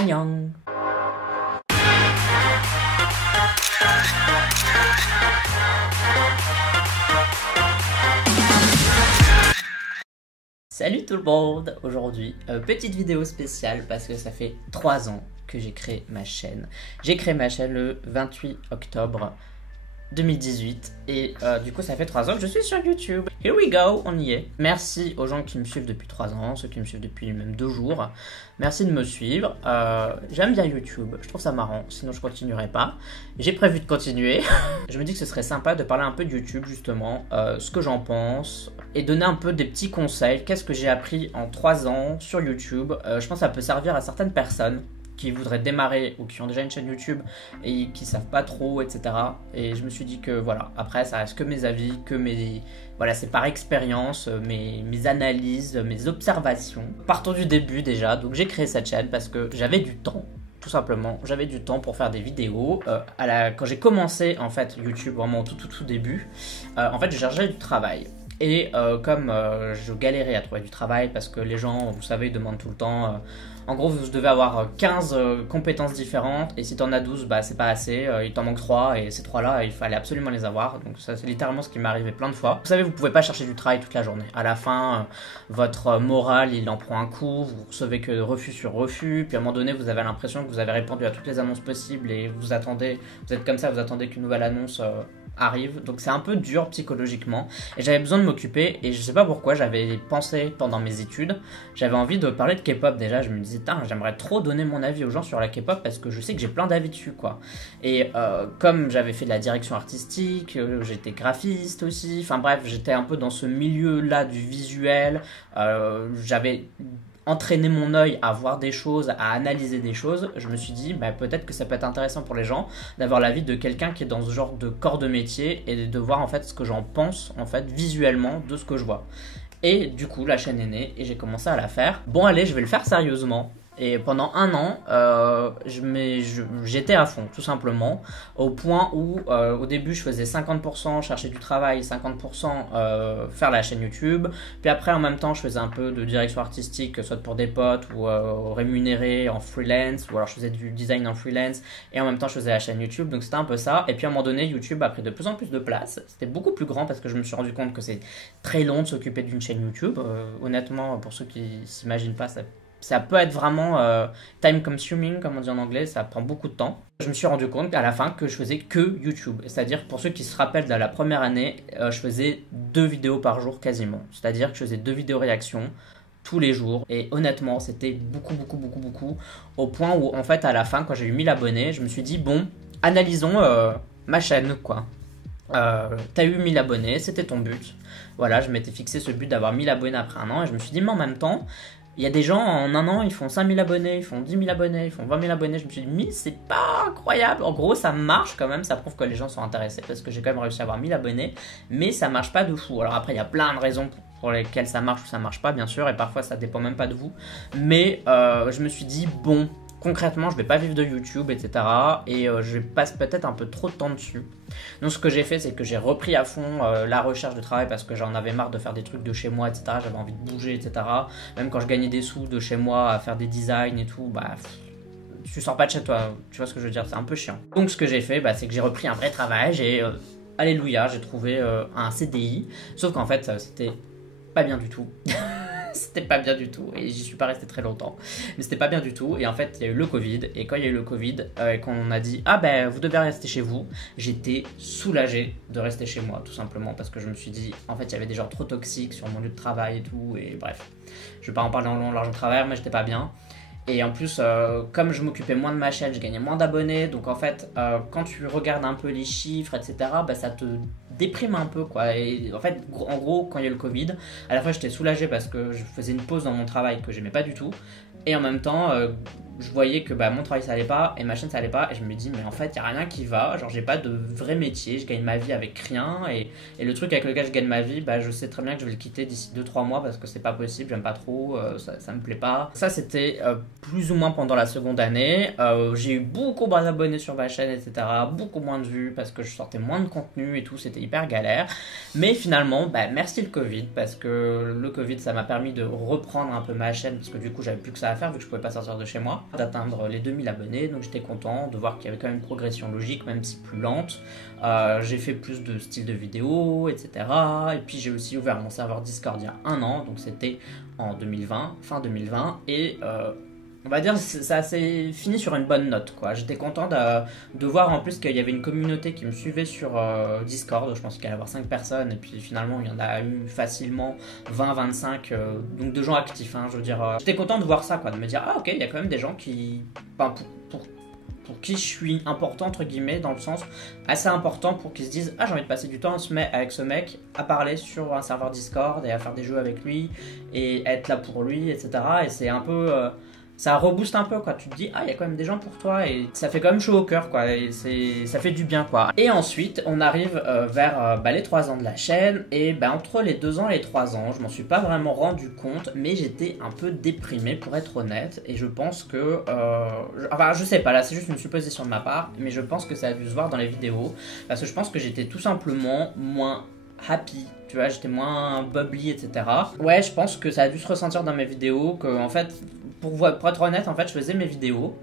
Annyeong. Salut tout le monde. Aujourd'hui, petite vidéo spéciale parce que ça fait 3 ans que j'ai créé ma chaîne. J'ai créé ma chaîne le 28 octobre 2018 et du coup ça fait 3 ans que je suis sur YouTube. Here we go, on y est. Merci aux gens qui me suivent depuis 3 ans, ceux qui me suivent depuis même 2 jours. Merci de me suivre. J'aime bien YouTube, je trouve ça marrant, sinon je continuerai pas. J'ai prévu de continuer. Je me dis que ce serait sympa de parler un peu de YouTube justement, ce que j'en pense et donner un peu des petits conseils. Qu'est-ce que j'ai appris en 3 ans sur YouTube. Je pense que ça peut servir à certaines personnes qui voudraient démarrer ou qui ont déjà une chaîne YouTube et qui savent pas trop, etc. Et je me suis dit que voilà, après ça reste que mes avis, que mes... Voilà, c'est par expérience, mes analyses, mes observations. Partons du début déjà, donc j'ai créé cette chaîne parce que j'avais du temps. Tout simplement, j'avais du temps pour faire des vidéos. Quand j'ai commencé en fait YouTube, vraiment au tout début, en fait je cherchais du travail. Et comme je galérais à trouver du travail parce que les gens, vous savez, ils demandent tout le temps... en gros, vous devez avoir 15 compétences différentes et si tu en as 12, bah, c'est pas assez. Il t'en manque 3 et ces 3-là, il fallait absolument les avoir. Donc ça, c'est littéralement ce qui m'est arrivé plein de fois. Vous savez, vous pouvez pas chercher du travail toute la journée. À la fin, votre moral, il en prend un coup. Vous recevez que refus sur refus. Puis à un moment donné, vous avez l'impression que vous avez répondu à toutes les annonces possibles et vous attendez, vous êtes comme ça, vous attendez qu'une nouvelle annonce... arrive, donc c'est un peu dur psychologiquement et j'avais besoin de m'occuper et je sais pas pourquoi j'avais pensé pendant mes études, j'avais envie de parler de K-pop déjà, je me disais j'aimerais trop donner mon avis aux gens sur la K-pop parce que je sais que j'ai plein d'avis dessus quoi et comme j'avais fait de la direction artistique, j'étais graphiste aussi, enfin bref j'étais un peu dans ce milieu là du visuel, j'avais entraîner mon œil à voir des choses, à analyser des choses, je me suis dit bah, peut-être que ça peut être intéressant pour les gens d'avoir l'avis de quelqu'un qui est dans ce genre de corps de métier et de voir en fait ce que j'en pense en fait visuellement de ce que je vois. Et du coup la chaîne est née et j'ai commencé à la faire. Bon allez, je vais le faire sérieusement. Et pendant 1 an, j'étais à fond, tout simplement, au point où au début je faisais 50% chercher du travail, 50% faire la chaîne YouTube. Puis après en même temps je faisais un peu de direction artistique, soit pour des potes ou rémunéré en freelance, ou alors je faisais du design en freelance et en même temps je faisais la chaîne YouTube. Donc c'était un peu ça. Et puis à un moment donné YouTube a pris de plus en plus de place. C'était beaucoup plus grand parce que je me suis rendu compte que c'est très long de s'occuper d'une chaîne YouTube. Honnêtement, pour ceux qui s'imaginent pas, ça peut être vraiment time consuming, comme on dit en anglais, ça prend beaucoup de temps. Je me suis rendu compte à la fin que je faisais que YouTube. C'est-à-dire, pour ceux qui se rappellent de la première année, je faisais 2 vidéos par jour quasiment. C'est-à-dire que je faisais 2 vidéos réactions tous les jours. Et honnêtement, c'était beaucoup. Au point où, en fait, à la fin, quand j'ai eu 1000 abonnés, je me suis dit, bon, analysons ma chaîne, quoi. T'as eu 1000 abonnés, c'était ton but. Voilà, je m'étais fixé ce but d'avoir 1000 abonnés après 1 an. Et je me suis dit, mais en même temps... Il y a des gens en 1 an, ils font 5000 abonnés, ils font 10 000 abonnés, ils font 20 000 abonnés. Je me suis dit, 1000, c'est pas incroyable. En gros, ça marche quand même, ça prouve que les gens sont intéressés parce que j'ai quand même réussi à avoir 1000 abonnés, mais ça marche pas de fou. Alors après, il y a plein de raisons pour lesquelles ça marche ou ça marche pas, bien sûr, et parfois ça dépend même pas de vous. Mais je me suis dit, bon, concrètement, je vais pas vivre de YouTube, etc. Et je passe peut-être un peu trop de temps dessus. Donc ce que j'ai fait, c'est que j'ai repris à fond la recherche de travail parce que j'en avais marre de faire des trucs de chez moi, etc. J'avais envie de bouger, etc. Même quand je gagnais des sous de chez moi à faire des designs et tout, bah... tu sors pas de chez toi, tu vois ce que je veux dire, c'est un peu chiant. Donc ce que j'ai fait, bah, c'est que j'ai repris un vrai travail, alléluia, j'ai trouvé un CDI. Sauf qu'en fait, c'était pas bien du tout. C'était pas bien du tout et j'y suis pas resté très longtemps, mais c'était pas bien du tout. Et en fait il y a eu le Covid et quand il y a eu le Covid quand on a dit ah ben vous devez rester chez vous, j'étais soulagé de rester chez moi tout simplement parce que je me suis dit en fait il y avait des gens trop toxiques sur mon lieu de travail et tout et bref je vais pas en parler en long large travers mais j'étais pas bien. Et en plus, comme je m'occupais moins de ma chaîne, je gagnais moins d'abonnés. Donc en fait, quand tu regardes un peu les chiffres, etc., bah, ça te déprime un peu, quoi. Et en fait, en gros, quand il y a eu le Covid, à la fois j'étais soulagé parce que je faisais une pause dans mon travail que j'aimais pas du tout. Et en même temps, je voyais que bah, mon travail ça allait pas et ma chaîne ça allait pas. Et je me dis, mais en fait, il n'y a rien qui va. Genre, j'ai pas de vrai métier, je gagne ma vie avec rien. Et le truc avec lequel je gagne ma vie, bah, je sais très bien que je vais le quitter d'ici 2-3 mois parce que c'est pas possible, j'aime pas trop, ça me plaît pas. Ça, c'était plus ou moins pendant la seconde année. J'ai eu beaucoup moins d'abonnés sur ma chaîne, etc. Beaucoup moins de vues parce que je sortais moins de contenu et tout, c'était hyper galère. Mais finalement, bah, merci le Covid parce que le Covid, ça m'a permis de reprendre un peu ma chaîne parce que du coup, j'avais plus que ça à faire vu que je pouvais pas sortir de chez moi. d'atteindre les 2000 abonnés, donc j'étais content de voir qu'il y avait quand même une progression logique, même si plus lente. J'ai fait plus de styles de vidéos, etc. Et puis j'ai aussi ouvert mon serveur Discord il y a un an, donc c'était en 2020, fin 2020, et on va dire ça s'est fini sur une bonne note, quoi. J'étais content de voir en plus qu'il y avait une communauté qui me suivait sur Discord. Je pense qu'il y allait y avoir 5 personnes et puis finalement il y en a eu facilement 20-25, donc de gens actifs, hein, je veux dire. J'étais content de voir ça, quoi, de me dire ah ok, il y a quand même des gens qui, enfin, pour qui je suis important entre guillemets, dans le sens assez important pour qu'ils se disent ah j'ai envie de passer du temps avec ce mec à parler sur un serveur Discord et à faire des jeux avec lui et être là pour lui, etc. Et c'est un peu ça rebooste un peu, quoi. Tu te dis ah il y a quand même des gens pour toi et ça fait quand même chaud au cœur, quoi. Et ça fait du bien, quoi. Et ensuite on arrive vers les 3 ans de la chaîne et entre les 2 ans et les 3 ans je m'en suis pas vraiment rendu compte, mais j'étais un peu déprimé pour être honnête, et je pense que enfin je sais pas, là c'est juste une supposition de ma part, mais je pense que ça a dû se voir dans les vidéos parce que je pense que j'étais tout simplement moins happy, tu vois, j'étais moins bubbly, etc. Ouais, je pense que ça a dû se ressentir dans mes vidéos, que en fait, pour être honnête, en fait, je faisais mes vidéos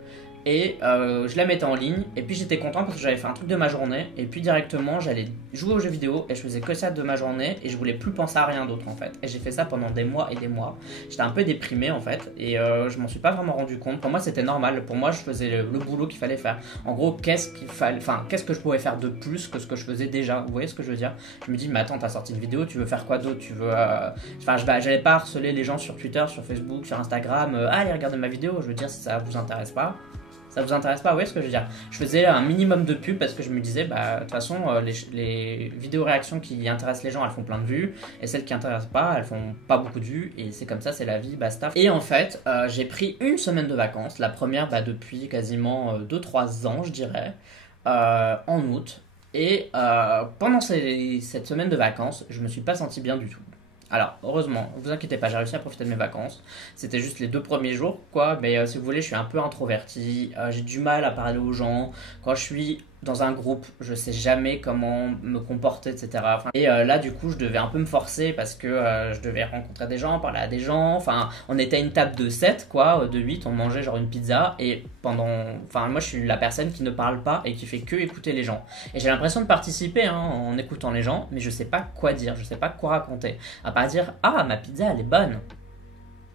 et je la mettais en ligne et puis j'étais content parce que j'avais fait un truc de ma journée et puis directement j'allais jouer aux jeux vidéo et je faisais que ça de ma journée et je voulais plus penser à rien d'autre, en fait. Et j'ai fait ça pendant des mois et des mois. J'étais un peu déprimé, en fait, et je m'en suis pas vraiment rendu compte. Pour moi c'était normal, pour moi je faisais le boulot qu'il fallait faire. En gros, qu'est-ce que je pouvais faire de plus que ce que je faisais déjà, vous voyez ce que je veux dire? Je me dis mais attends, t'as sorti une vidéo, tu veux faire quoi d'autre? Tu veux j'allais pas harceler les gens sur Twitter, sur Facebook, sur Instagram, allez regardez ma vidéo, je veux dire, si ça vous intéresse pas, ça vous intéresse pas, vous voyez ce que je veux dire? Je faisais un minimum de pub parce que je me disais, de toute façon, les vidéos réactions qui intéressent les gens, elles font plein de vues, et celles qui intéressent pas, elles font pas beaucoup de vues, et c'est comme ça, c'est la vie, basta. Et en fait, j'ai pris une semaine de vacances, la première depuis quasiment 2-3 ans, je dirais, en août, et pendant cette semaine de vacances, je me suis pas senti bien du tout. Alors, heureusement, vous inquiétez pas, j'ai réussi à profiter de mes vacances. C'était juste les 2 premiers jours, quoi. Mais si vous voulez, je suis un peu introverti. J'ai du mal à parler aux gens. Quand je suis dans un groupe, je sais jamais comment me comporter, etc. Et là, du coup, je devais un peu me forcer parce que je devais rencontrer des gens, parler à des gens. Enfin, on était à une table de 7, quoi, de 8. On mangeait genre une pizza. Et moi, je suis la personne qui ne parle pas et qui fait que écouter les gens. Et j'ai l'impression de participer, hein, en écoutant les gens, mais je sais pas quoi dire, je sais pas quoi raconter. À part dire ah ma pizza elle est bonne.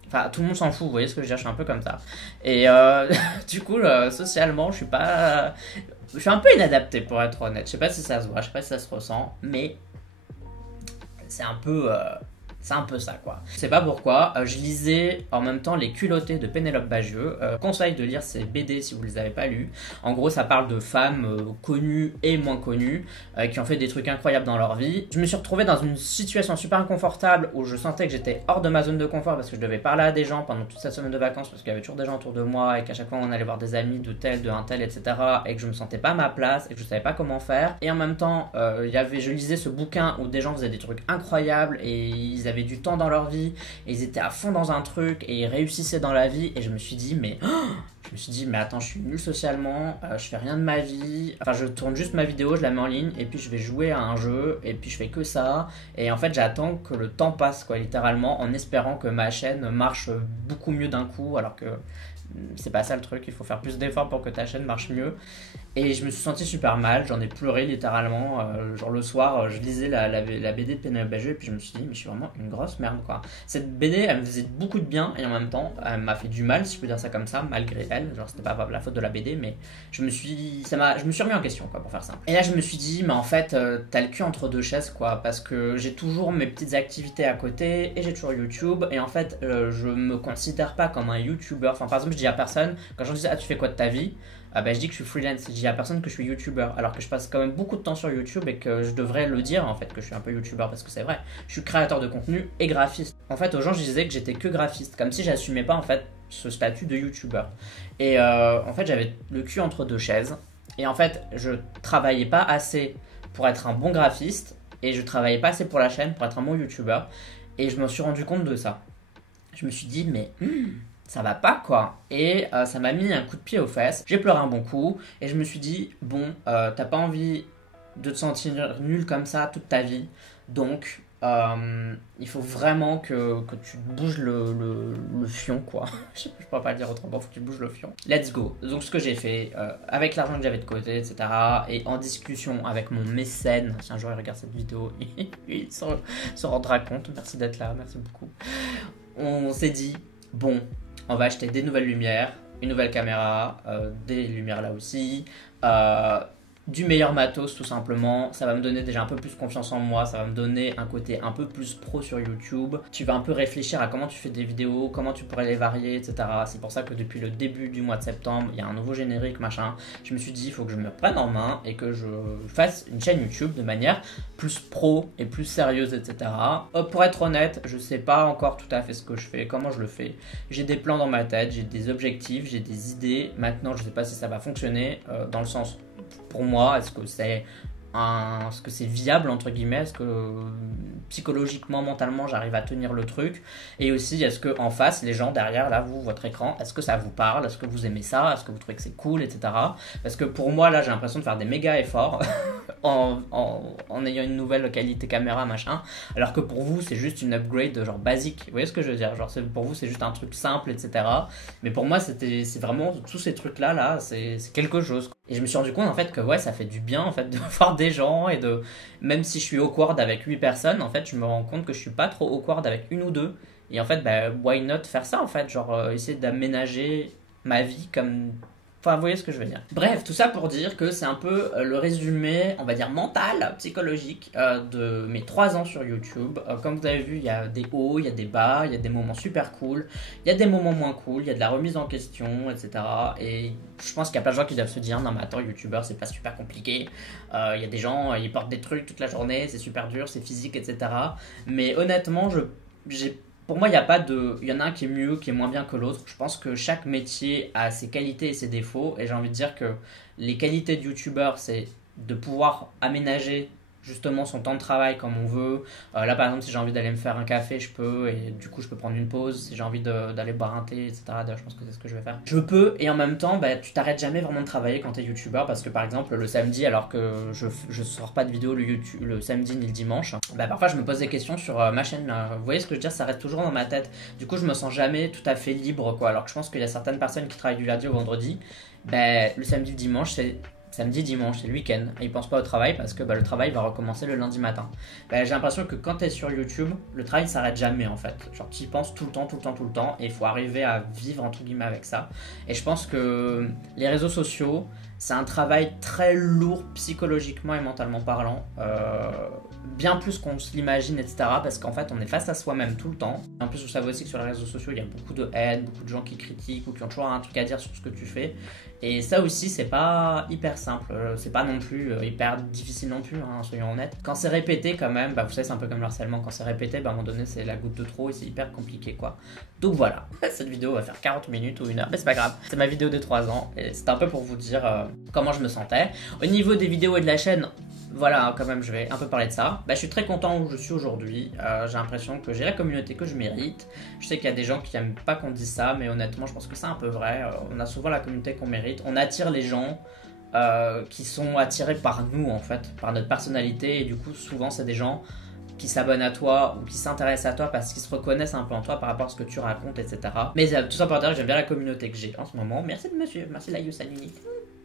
Enfin, tout le monde s'en fout, vous voyez ce que je veux dire, je suis un peu comme ça. Et du coup, socialement, je suis un peu inadapté, pour être honnête. Je sais pas si ça se voit, je sais pas si ça se ressent, mais c'est un peu ça, quoi. Je sais pas pourquoi, je lisais en même temps Les Culottés de Pénélope Bagieux. Conseille de lire ces BD si vous les avez pas lus. En gros, ça parle de femmes connues et moins connues qui ont fait des trucs incroyables dans leur vie. Je me suis retrouvé dans une situation super inconfortable où je sentais que j'étais hors de ma zone de confort parce que je devais parler à des gens pendant toute cette semaine de vacances parce qu'il y avait toujours des gens autour de moi et qu'à chaque fois on allait voir des amis de tel, de un tel, etc. et que je me sentais pas à ma place et que je savais pas comment faire. Et en même temps, je lisais ce bouquin où des gens faisaient des trucs incroyables et ils avaient du temps dans leur vie et ils étaient à fond dans un truc et ils réussissaient dans la vie, et je me suis dit mais attends, je suis nul socialement, je fais rien de ma vie, enfin je tourne juste ma vidéo, je la mets en ligne et puis je vais jouer à un jeu et puis je fais que ça, et en fait j'attends que le temps passe, quoi, littéralement, en espérant que ma chaîne marche beaucoup mieux d'un coup, alors que c'est pas ça le truc, il faut faire plus d'efforts pour que ta chaîne marche mieux. Et je me suis senti super mal, j'en ai pleuré littéralement, genre le soir je lisais la BD de Pénélope Bagieux et puis je me suis dit mais je suis vraiment une grosse merde, quoi. Cette BD elle me faisait beaucoup de bien et en même temps elle m'a fait du mal, si je peux dire ça comme ça, malgré elle, genre c'était pas la faute de la BD, mais je me suis remis en question, quoi, pour faire ça. Et là je me suis dit mais en fait t'as le cul entre deux chaises, quoi, parce que j'ai toujours mes petites activités à côté et j'ai toujours YouTube, et en fait je me considère pas comme un YouTuber. Enfin par exemple je dis à personne, quand je dis ah tu fais quoi de ta vie, je dis que je suis freelance, je dis à personne que je suis youtubeur, alors que je passe quand même beaucoup de temps sur YouTube et que je devrais le dire, en fait, que je suis un peu youtubeur, parce que c'est vrai, je suis créateur de contenu et graphiste. En fait, aux gens je disais que j'étais que graphiste, comme si j'assumais pas en fait ce statut de youtubeur. Et en fait j'avais le cul entre deux chaises, et en fait je travaillais pas assez pour être un bon graphiste, et je travaillais pas assez pour la chaîne pour être un bon youtubeur, et je me suis rendu compte de ça. Je me suis dit mais ça va pas, quoi. Et ça m'a mis un coup de pied aux fesses. J'ai pleuré un bon coup et je me suis dit bon, t'as pas envie de te sentir nul comme ça toute ta vie, donc il faut vraiment que tu bouges le fion, quoi. Je peux pas le dire autrement, faut que tu bouges le fion. Let's go. Donc ce que j'ai fait, avec l'argent que j'avais de côté, etc., et en discussion avec mon mécène, si un jour il regarde cette vidéo, il se rendra compte. Merci d'être là, merci beaucoup. On s'est dit, bon, on va acheter des nouvelles lumières, une nouvelle caméra, des lumières là aussi, du meilleur matos tout simplement. Ça va me donner déjà un peu plus confiance en moi, ça va me donner un côté un peu plus pro sur YouTube. Tu vas un peu réfléchir à comment tu fais des vidéos, comment tu pourrais les varier, etc. C'est pour ça que depuis le début du mois de septembre, il y a un nouveau générique, machin. Je me suis dit, il faut que je me prenne en main et que je fasse une chaîne YouTube de manière plus pro et plus sérieuse, etc. Pour être honnête, je sais pas encore tout à fait ce que je fais, comment je le fais. J'ai des plans dans ma tête, j'ai des objectifs, j'ai des idées. Maintenant, je sais pas si ça va fonctionner, dans le sens, pour moi, est-ce que c'est viable entre guillemets, est-ce que psychologiquement, mentalement j'arrive à tenir le truc, et aussi est-ce que en face les gens derrière là, votre écran, est-ce que ça vous parle, est-ce que vous aimez ça, est-ce que vous trouvez que c'est cool, etc. Parce que pour moi là j'ai l'impression de faire des méga efforts en ayant une nouvelle qualité caméra machin, alors que pour vous c'est juste une upgrade genre basique, vous voyez ce que je veux dire, genre pour vous c'est juste un truc simple, etc. Mais pour moi c'est vraiment tous ces trucs là c'est quelque chose. Et je me suis rendu compte en fait que ouais, ça fait du bien en fait de voir des gens, et de, même si je suis awkward avec 8 personnes, en fait je me rends compte que je suis pas trop awkward avec une ou deux, et en fait bah why not faire ça en fait, genre essayer d'aménager ma vie comme... Enfin, vous voyez ce que je veux dire. Bref, tout ça pour dire que c'est un peu le résumé, on va dire mental, psychologique, de mes 3 ans sur YouTube. Comme vous avez vu, il y a des hauts, il y a des bas, il y a des moments super cool, il y a des moments moins cool, il y a de la remise en question, etc. Et je pense qu'il y a plein de gens qui doivent se dire, non mais attends, YouTubeur, c'est pas super compliqué. Il y a des gens, ils portent des trucs toute la journée, c'est super dur, c'est physique, etc. Mais honnêtement, pour moi, il y en a un qui est mieux, qui est moins bien que l'autre. Je pense que chaque métier a ses qualités et ses défauts. Et j'ai envie de dire que les qualités de youtubeur, c'est de pouvoir aménager justement son temps de travail comme on veut. Là, par exemple, si j'ai envie d'aller me faire un café, je peux. Et du coup, je peux prendre une pause. Si j'ai envie d'aller boire un thé, etc. D'ailleurs, je pense que c'est ce que je vais faire. Je peux. Et en même temps, bah, tu t'arrêtes jamais vraiment de travailler quand t'es youtubeur. Parce que par exemple, le samedi, alors que je sors pas de vidéo le samedi ni le dimanche, bah, parfois je me pose des questions sur ma chaîne. Vous voyez ce que je veux dire, ça reste toujours dans ma tête. Du coup, je me sens jamais tout à fait libre, quoi. Alors que je pense qu'il y a certaines personnes qui travaillent du lundi au vendredi. Bah, le samedi, le dimanche, c'est samedi, dimanche, c'est le week-end. Et ils pensent pas au travail parce que bah, le travail va recommencer le lundi matin. Bah, j'ai l'impression que quand tu es sur YouTube, le travail s'arrête jamais en fait. Genre tu y penses tout le temps, tout le temps, tout le temps. Et il faut arriver à vivre entre guillemets avec ça. Et je pense que les réseaux sociaux, c'est un travail très lourd psychologiquement et mentalement parlant. Bien plus qu'on se l'imagine, etc. Parce qu'en fait, on est face à soi-même tout le temps. En plus, vous savez aussi que sur les réseaux sociaux, il y a beaucoup de haine, beaucoup de gens qui critiquent ou qui ont toujours un truc à dire sur ce que tu fais. Et ça aussi, c'est pas hyper simple. C'est pas non plus hyper difficile non plus, hein, soyons honnêtes. Quand c'est répété quand même, bah, vous savez, c'est un peu comme le harcèlement. Quand c'est répété, bah, à un moment donné, c'est la goutte de trop et c'est hyper compliqué, quoi. Donc voilà, cette vidéo va faire 40 minutes ou 1 heure, mais c'est pas grave. C'est ma vidéo de 3 ans et c'est un peu pour vous dire comment je me sentais. Au niveau des vidéos et de la chaîne, voilà, quand même, je vais un peu parler de ça. Bah, je suis très content où je suis aujourd'hui. J'ai l'impression que j'ai la communauté que je mérite. Je sais qu'il y a des gens qui n'aiment pas qu'on dise ça, mais honnêtement, je pense que c'est un peu vrai. On a souvent la communauté qu'on mérite. On attire les gens qui sont attirés par nous, en fait, par notre personnalité. Et du coup, souvent, c'est des gens qui s'abonnent à toi ou qui s'intéressent à toi parce qu'ils se reconnaissent un peu en toi par rapport à ce que tu racontes, etc. Mais tout ça pour dire que j'aime bien la communauté que j'ai en ce moment. Merci de me suivre. Merci la Salini.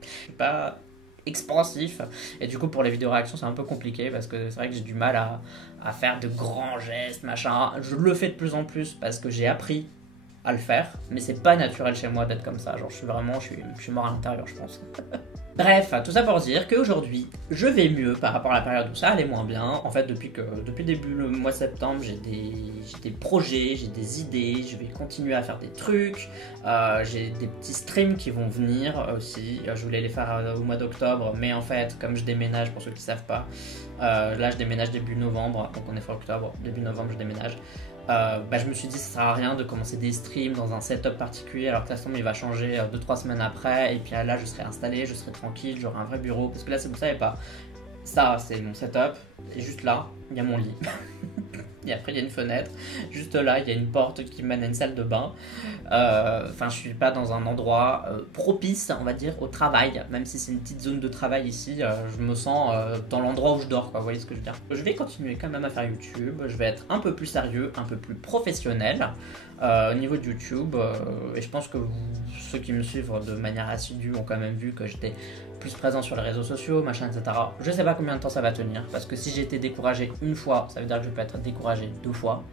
Je suis pas expansif, et du coup pour les vidéos réactions c'est un peu compliqué parce que c'est vrai que j'ai du mal à faire de grands gestes machin. Je le fais de plus en plus parce que j'ai appris à le faire, mais c'est pas naturel chez moi d'être comme ça, genre je suis mort à l'intérieur je pense. Bref, tout ça pour dire qu'aujourd'hui, je vais mieux par rapport à la période où ça allait moins bien. En fait, depuis début le mois de septembre, j'ai des projets, j'ai des idées, je vais continuer à faire des trucs. J'ai des petits streams qui vont venir aussi. Je voulais les faire au mois d'octobre, mais en fait, comme je déménage, pour ceux qui ne savent pas, là je déménage début novembre, donc on est fin octobre, début novembre je déménage. Je me suis dit ça sert à rien de commencer des streams dans un setup particulier alors que de toute façon il va changer 2-3 semaines après et puis là je serai installé, je serai tranquille, j'aurai un vrai bureau parce que là vous savez pas, ça c'est mon setup et juste là il y a mon lit. Et après, il y a une fenêtre. Juste là, il y a une porte qui mène à une salle de bain. Enfin, je suis pas dans un endroit propice, on va dire, au travail. Même si c'est une petite zone de travail ici, je me sens dans l'endroit où je dors, quoi. Vous voyez ce que je veux dire? Je vais continuer quand même à faire YouTube. Je vais être un peu plus sérieux, un peu plus professionnel au niveau de YouTube. Et je pense que ceux qui me suivent de manière assidue ont quand même vu que j'étais plus présent sur les réseaux sociaux, machin, etc. Je sais pas combien de temps ça va tenir, parce que si j'ai été découragé une fois, ça veut dire que je peux être découragé 2 fois,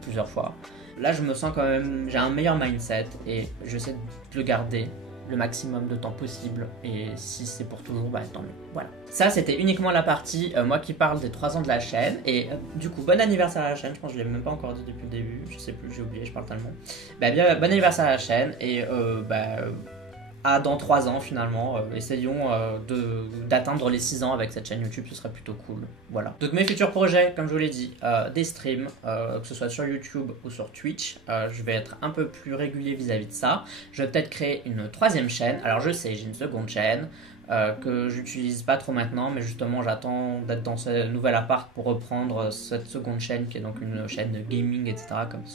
plusieurs fois. Là, je me sens quand même, j'ai un meilleur mindset et j'essaie de le garder le maximum de temps possible, et si c'est pour toujours, bah tant mieux. Voilà. Ça, c'était uniquement la partie, moi qui parle des 3 ans de la chaîne, et du coup, bon anniversaire à la chaîne, je pense que je l'ai même pas encore dit depuis le début, je sais plus, j'ai oublié, je parle tellement. Bah bien, bon anniversaire à la chaîne, et dans 3 ans finalement, essayons d'atteindre les 6 ans avec cette chaîne YouTube, ce serait plutôt cool. Voilà. Donc mes futurs projets, comme je vous l'ai dit, des streams, que ce soit sur YouTube ou sur Twitch, je vais être un peu plus régulier vis-à-vis de ça. Je vais peut-être créer une 3e chaîne. Alors je sais, j'ai une seconde chaîne que j'utilise pas trop maintenant, mais justement j'attends d'être dans ce nouvel appart pour reprendre cette seconde chaîne qui est donc une chaîne de gaming, etc.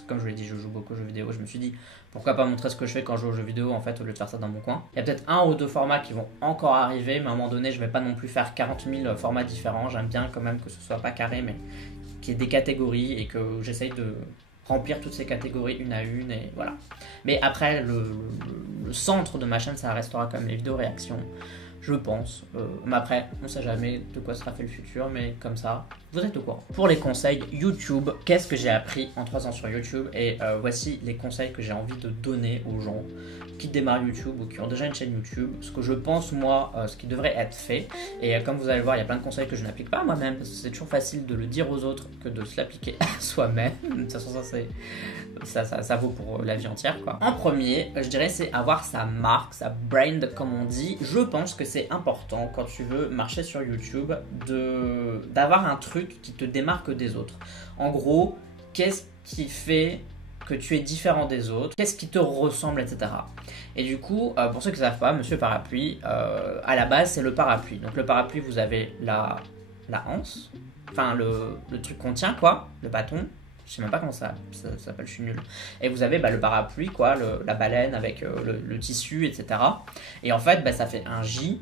Comme je vous l'ai dit, je joue beaucoup aux jeux vidéo. Je me suis dit pourquoi pas montrer ce que je fais quand je joue aux jeux vidéo en fait, au lieu de faire ça dans mon coin. Il y a peut-être 1 ou 2 formats qui vont encore arriver, mais à un moment donné je vais pas non plus faire 40 000 formats différents. J'aime bien quand même que ce soit pas carré, mais qu'il y ait des catégories et que j'essaye de remplir toutes ces catégories une à une, et voilà. Mais après le centre de ma chaîne, ça restera quand même les vidéos réactions, je pense. Mais après, on sait jamais de quoi sera fait le futur, mais comme ça, vous êtes au courant. Pour les conseils YouTube, qu'est-ce que j'ai appris en 3 ans sur YouTube? Et voici les conseils que j'ai envie de donner aux gens qui démarrent YouTube ou qui ont déjà une chaîne YouTube. Ce que je pense, moi, ce qui devrait être fait. Et comme vous allez le voir, il y a plein de conseils que je n'applique pas à moi-même, parce que c'est toujours facile de le dire aux autres que de se l'appliquer à soi-même. De toute façon, ça vaut pour la vie entière, quoi. En premier, je dirais, c'est avoir sa marque, sa brand, comme on dit. Je pense que c'est important quand tu veux marcher sur YouTube d'avoir un truc qui te démarque des autres. En gros, qu'est-ce qui fait que tu es différent des autres, qu'est-ce qui te ressemble, etc. Et du coup, pour ceux qui ne savent pas, Monsieur Parapluie, à la base, c'est le parapluie. Donc le parapluie, vous avez la anse, enfin le truc qu'on tient, quoi, le bâton. Je sais même pas comment ça s'appelle, je suis nul. Et vous avez le parapluie, quoi, la baleine avec le tissu, etc. Et en fait, ça fait un J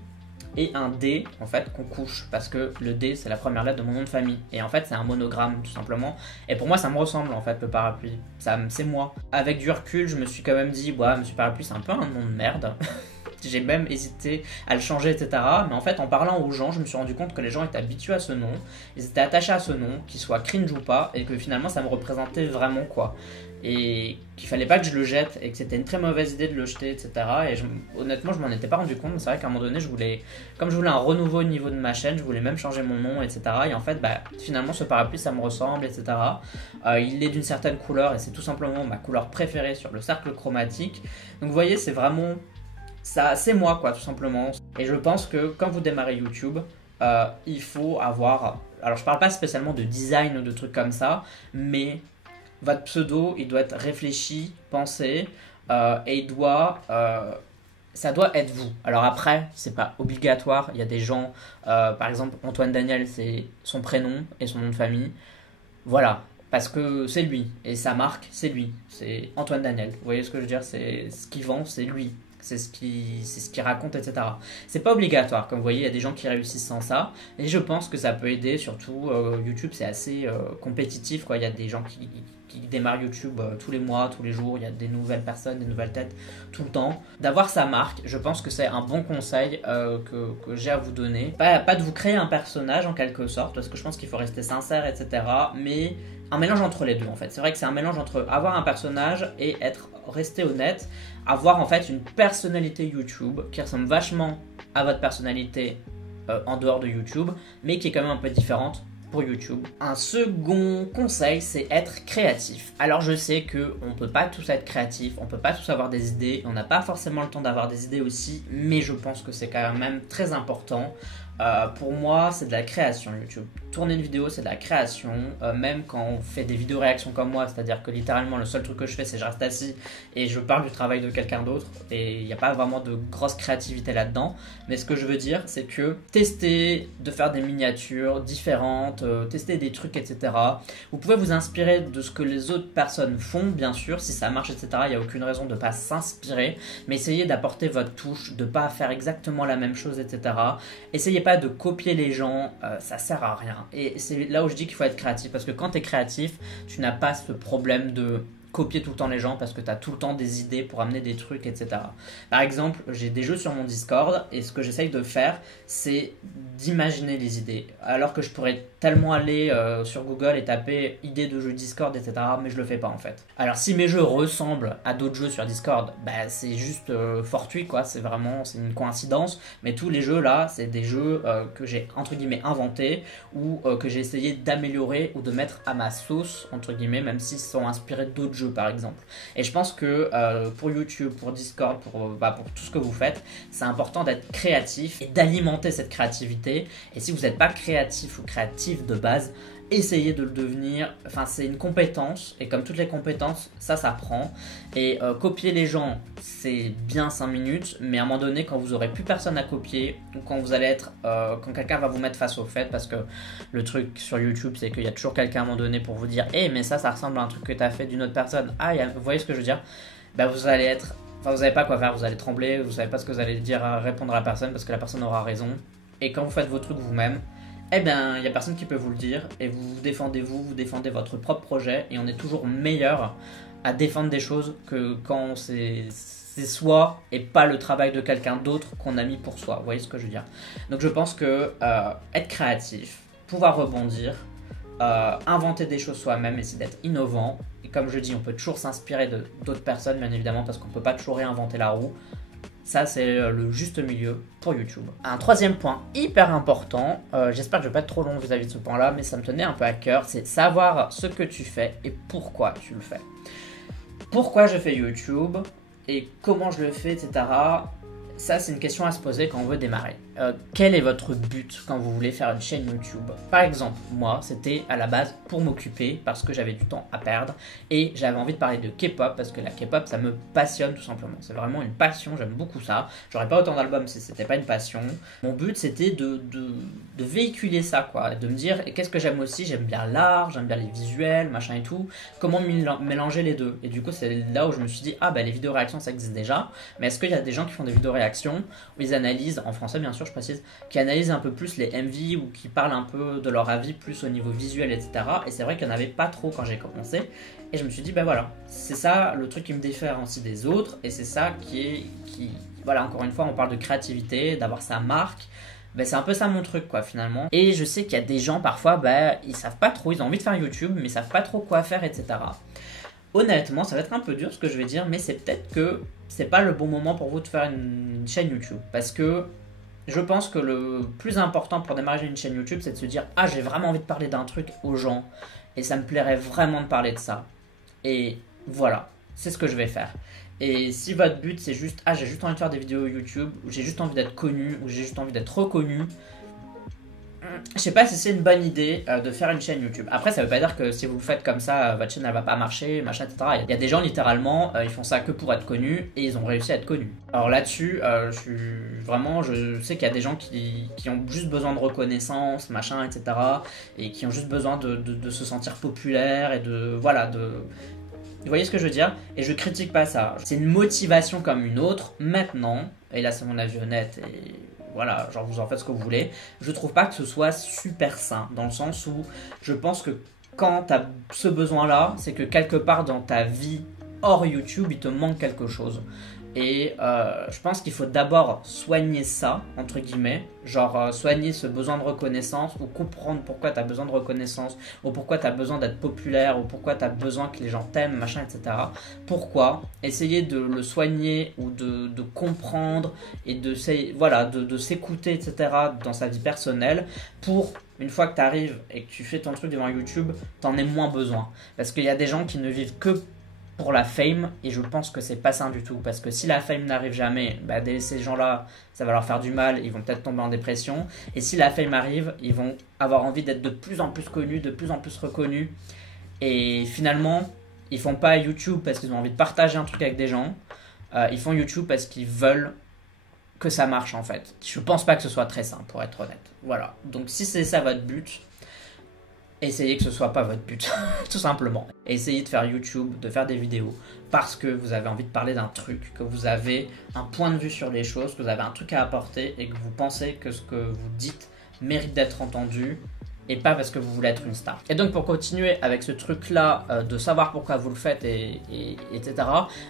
et un D en fait qu'on couche, parce que le D c'est la première lettre de mon nom de famille, et en fait c'est un monogramme tout simplement, et pour moi ça me ressemble en fait, le parapluie, c'est moi. Avec du recul, je me suis quand même dit, Monsieur Parapluie c'est un peu un nom de merde. J'ai même hésité à le changer, etc. Mais en fait, en parlant aux gens, je me suis rendu compte que les gens étaient habitués à ce nom, ils étaient attachés à ce nom, qu'il soit cringe ou pas, et que finalement ça me représentait vraiment, quoi. Et qu'il fallait pas que je le jette, et que c'était une très mauvaise idée de le jeter, etc. Et honnêtement, je m'en étais pas rendu compte, mais c'est vrai qu'à un moment donné, comme je voulais un renouveau au niveau de ma chaîne, je voulais même changer mon nom, etc. Et en fait, finalement, ce parapluie, ça me ressemble, etc. Il est d'une certaine couleur, et c'est tout simplement ma couleur préférée sur le cercle chromatique. Donc vous voyez, c'est vraiment ça, c'est moi, quoi, tout simplement. Et je pense que quand vous démarrez YouTube, il faut avoir... Alors, je parle pas spécialement de design ou de trucs comme ça, mais votre pseudo, il doit être réfléchi, pensé, et ça doit être vous. Alors après, c'est pas obligatoire. Il y a des gens, par exemple, Antoine Daniel, c'est son prénom et son nom de famille. Voilà. Parce que c'est lui. Et sa marque, c'est lui. C'est Antoine Daniel. Vous voyez ce que je veux dire? C'est ce qu'il vend, c'est lui. C'est ce qu'il raconte, etc. C'est pas obligatoire, comme vous voyez, il y a des gens qui réussissent sans ça, et je pense que ça peut aider, surtout YouTube c'est assez compétitif, quoi. Il y a des gens qui démarrent YouTube tous les mois, tous les jours, il y a des nouvelles personnes, des nouvelles têtes tout le temps. D'avoir sa marque, je pense que c'est un bon conseil que j'ai à vous donner. Pas de vous créer un personnage en quelque sorte, parce que je pense qu'il faut rester sincère, etc. Mais un mélange entre les deux en fait. C'est vrai que c'est un mélange entre avoir un personnage et rester honnête, avoir en fait une personnalité YouTube qui ressemble vachement à votre personnalité en dehors de YouTube, mais qui est quand même un peu différente pour YouTube. Un second conseil, c'est être créatif. Alors je sais qu'on peut pas tous être créatifs, on peut pas tous avoir des idées, on n'a pas forcément le temps d'avoir des idées aussi, mais je pense que c'est quand même très important pour moi, c'est de la création YouTube. Tourner une vidéo, c'est de la création, même quand on fait des vidéos réactions comme moi, c'est-à-dire que littéralement le seul truc que je fais, c'est je reste assis et je parle du travail de quelqu'un d'autre et il n'y a pas vraiment de grosse créativité là-dedans. Mais ce que je veux dire, c'est que tester de faire des miniatures différentes, tester des trucs, etc. Vous pouvez vous inspirer de ce que les autres personnes font, bien sûr, si ça marche, etc. Il n'y a aucune raison de ne pas s'inspirer, mais essayez d'apporter votre touche, de ne pas faire exactement la même chose, etc. Essayez pas de copier les gens, ça sert à rien. Et c'est là où je dis qu'il faut être créatif, parce que quand tu es créatif, tu n'as pas ce problème de copier tout le temps les gens parce que tu as tout le temps des idées pour amener des trucs, etc. Par exemple, j'ai des jeux sur mon Discord et ce que j'essaye de faire, c'est d'imaginer les idées. Alors que je pourrais tellement aller sur Google et taper idées de jeux Discord, etc. Mais je le fais pas en fait. Alors si mes jeux ressemblent à d'autres jeux sur Discord, bah, c'est juste fortuit quoi, c'est une coïncidence. Mais tous les jeux là, c'est des jeux que j'ai entre guillemets inventés ou que j'ai essayé d'améliorer ou de mettre à ma sauce entre guillemets, même s'ils sont inspirés d'autres jeux par exemple. Et je pense que pour YouTube, pour Discord, pour tout ce que vous faites, c'est important d'être créatif et d'alimenter cette créativité. Et si vous n'êtes pas créatif ou créatif de base, essayez de le devenir. Enfin, c'est une compétence et comme toutes les compétences, ça s'apprend. Et copier les gens, c'est bien 5 minutes, mais à un moment donné, quand vous aurez plus personne à copier ou quand vous allez être, quand quelqu'un va vous mettre face au fait, parce que le truc sur YouTube, c'est qu'il y a toujours quelqu'un à un moment donné pour vous dire, mais ça ressemble à un truc que tu as fait d'une autre personne. Ah, vous voyez ce que je veux dire? Bah, vous allez être, enfin, vous savez pas quoi faire, vous allez trembler, vous savez pas ce que vous allez dire, répondre à la personne parce que la personne aura raison. Et quand vous faites vos trucs vous-même, eh bien, il n'y a personne qui peut vous le dire et vous défendez votre propre projet et on est toujours meilleur à défendre des choses que quand c'est soi et pas le travail de quelqu'un d'autre qu'on a mis pour soi. Vous voyez ce que je veux dire? Donc je pense que être créatif, pouvoir rebondir, inventer des choses soi-même, essayer d'être innovant. Et comme je dis, on peut toujours s'inspirer d'autres personnes, bien évidemment, parce qu'on ne peut pas toujours réinventer la roue. Ça, c'est le juste milieu pour YouTube. Un troisième point hyper important, j'espère que je ne vais pas être trop long vis-à-vis de ce point-là, mais ça me tenait un peu à cœur, c'est savoir ce que tu fais et pourquoi tu le fais. Pourquoi je fais YouTube et comment je le fais, etc. Ça, c'est une question à se poser quand on veut démarrer. Quel est votre but quand vous voulez faire une chaîne YouTube? Par exemple, moi, c'était à la base pour m'occuper parce que j'avais du temps à perdre et j'avais envie de parler de K-pop parce que la K-pop, ça me passionne tout simplement. C'est vraiment une passion, j'aime beaucoup ça. J'aurais pas autant d'albums si c'était pas une passion. Mon but, c'était de véhiculer ça, quoi. De me dire, qu'est-ce que j'aime aussi? J'aime bien l'art, j'aime bien les visuels, machin et tout. Comment mélanger les deux? Et du coup, c'est là où je me suis dit, les vidéos réactions, ça existe déjà. Mais est-ce qu'il y a des gens qui font des vidéos réactions où ils analysent, en français bien sûr, je précise, qui analysent un peu plus les MV ou qui parlent un peu de leur avis plus au niveau visuel, etc. Et c'est vrai qu'il n'y en avait pas trop quand j'ai commencé. Et je me suis dit, voilà, c'est ça le truc qui me différencie des autres. Et c'est ça voilà, encore une fois, on parle de créativité, d'avoir sa marque. C'est un peu ça mon truc, quoi, finalement. Et je sais qu'il y a des gens, parfois, ils savent pas trop, ils ont envie de faire YouTube, mais ils savent pas trop quoi faire, etc. Honnêtement, ça va être un peu dur ce que je vais dire, mais c'est peut-être que c'est pas le bon moment pour vous de faire une chaîne YouTube. Parce que je pense que le plus important pour démarrer une chaîne YouTube, c'est de se dire « Ah, j'ai vraiment envie de parler d'un truc aux gens et ça me plairait vraiment de parler de ça. » Et voilà, c'est ce que je vais faire. Et si votre but, c'est juste « Ah, j'ai juste envie de faire des vidéos YouTube, ou j'ai juste envie d'être connu, ou j'ai juste envie d'être reconnu », je sais pas si c'est une bonne idée de faire une chaîne YouTube. Après, ça veut pas dire que si vous le faites comme ça, votre chaîne elle va pas marcher, machin, etc. Il y a des gens littéralement, ils font ça que pour être connus et ils ont réussi à être connus. Alors là-dessus, je sais qu'il y a des gens qui ont juste besoin de reconnaissance, machin, etc. Et qui ont juste besoin de se sentir populaire et vous voyez ce que je veux dire? Et je critique pas ça. C'est une motivation comme une autre. Maintenant, et là c'est mon avis honnête et voilà, genre vous en faites ce que vous voulez. Je trouve pas que ce soit super sain, dans le sens où je pense que quand tu as ce besoin-là, c'est que quelque part dans ta vie hors YouTube, il te manque quelque chose. Et je pense qu'il faut d'abord soigner ça, entre guillemets, genre soigner ce besoin de reconnaissance ou comprendre pourquoi tu as besoin de reconnaissance ou pourquoi tu as besoin d'être populaire ou pourquoi tu as besoin que les gens t'aiment, machin, etc. Pourquoi? Essayer de le soigner ou de comprendre et de s'écouter, etc. dans sa vie personnelle pour, une fois que tu arrives et que tu fais ton truc devant YouTube, t'en aies moins besoin. Parce qu'il y a des gens qui ne vivent que pour la fame, et je pense que c'est pas sain du tout, parce que si la fame n'arrive jamais, bah, ces gens-là, ça va leur faire du mal, ils vont peut-être tomber en dépression, et si la fame arrive, ils vont avoir envie d'être de plus en plus connus, de plus en plus reconnus, et finalement, ils font pas YouTube parce qu'ils ont envie de partager un truc avec des gens, ils font YouTube parce qu'ils veulent que ça marche en fait. Je pense pas que ce soit très sain, pour être honnête. Voilà, donc si c'est ça votre but, essayez que ce soit pas votre but, tout simplement. Essayez de faire YouTube, de faire des vidéos, parce que vous avez envie de parler d'un truc, que vous avez un point de vue sur les choses, que vous avez un truc à apporter et que vous pensez que ce que vous dites mérite d'être entendu et pas parce que vous voulez être une star. Et donc pour continuer avec ce truc-là de savoir pourquoi vous le faites etc.,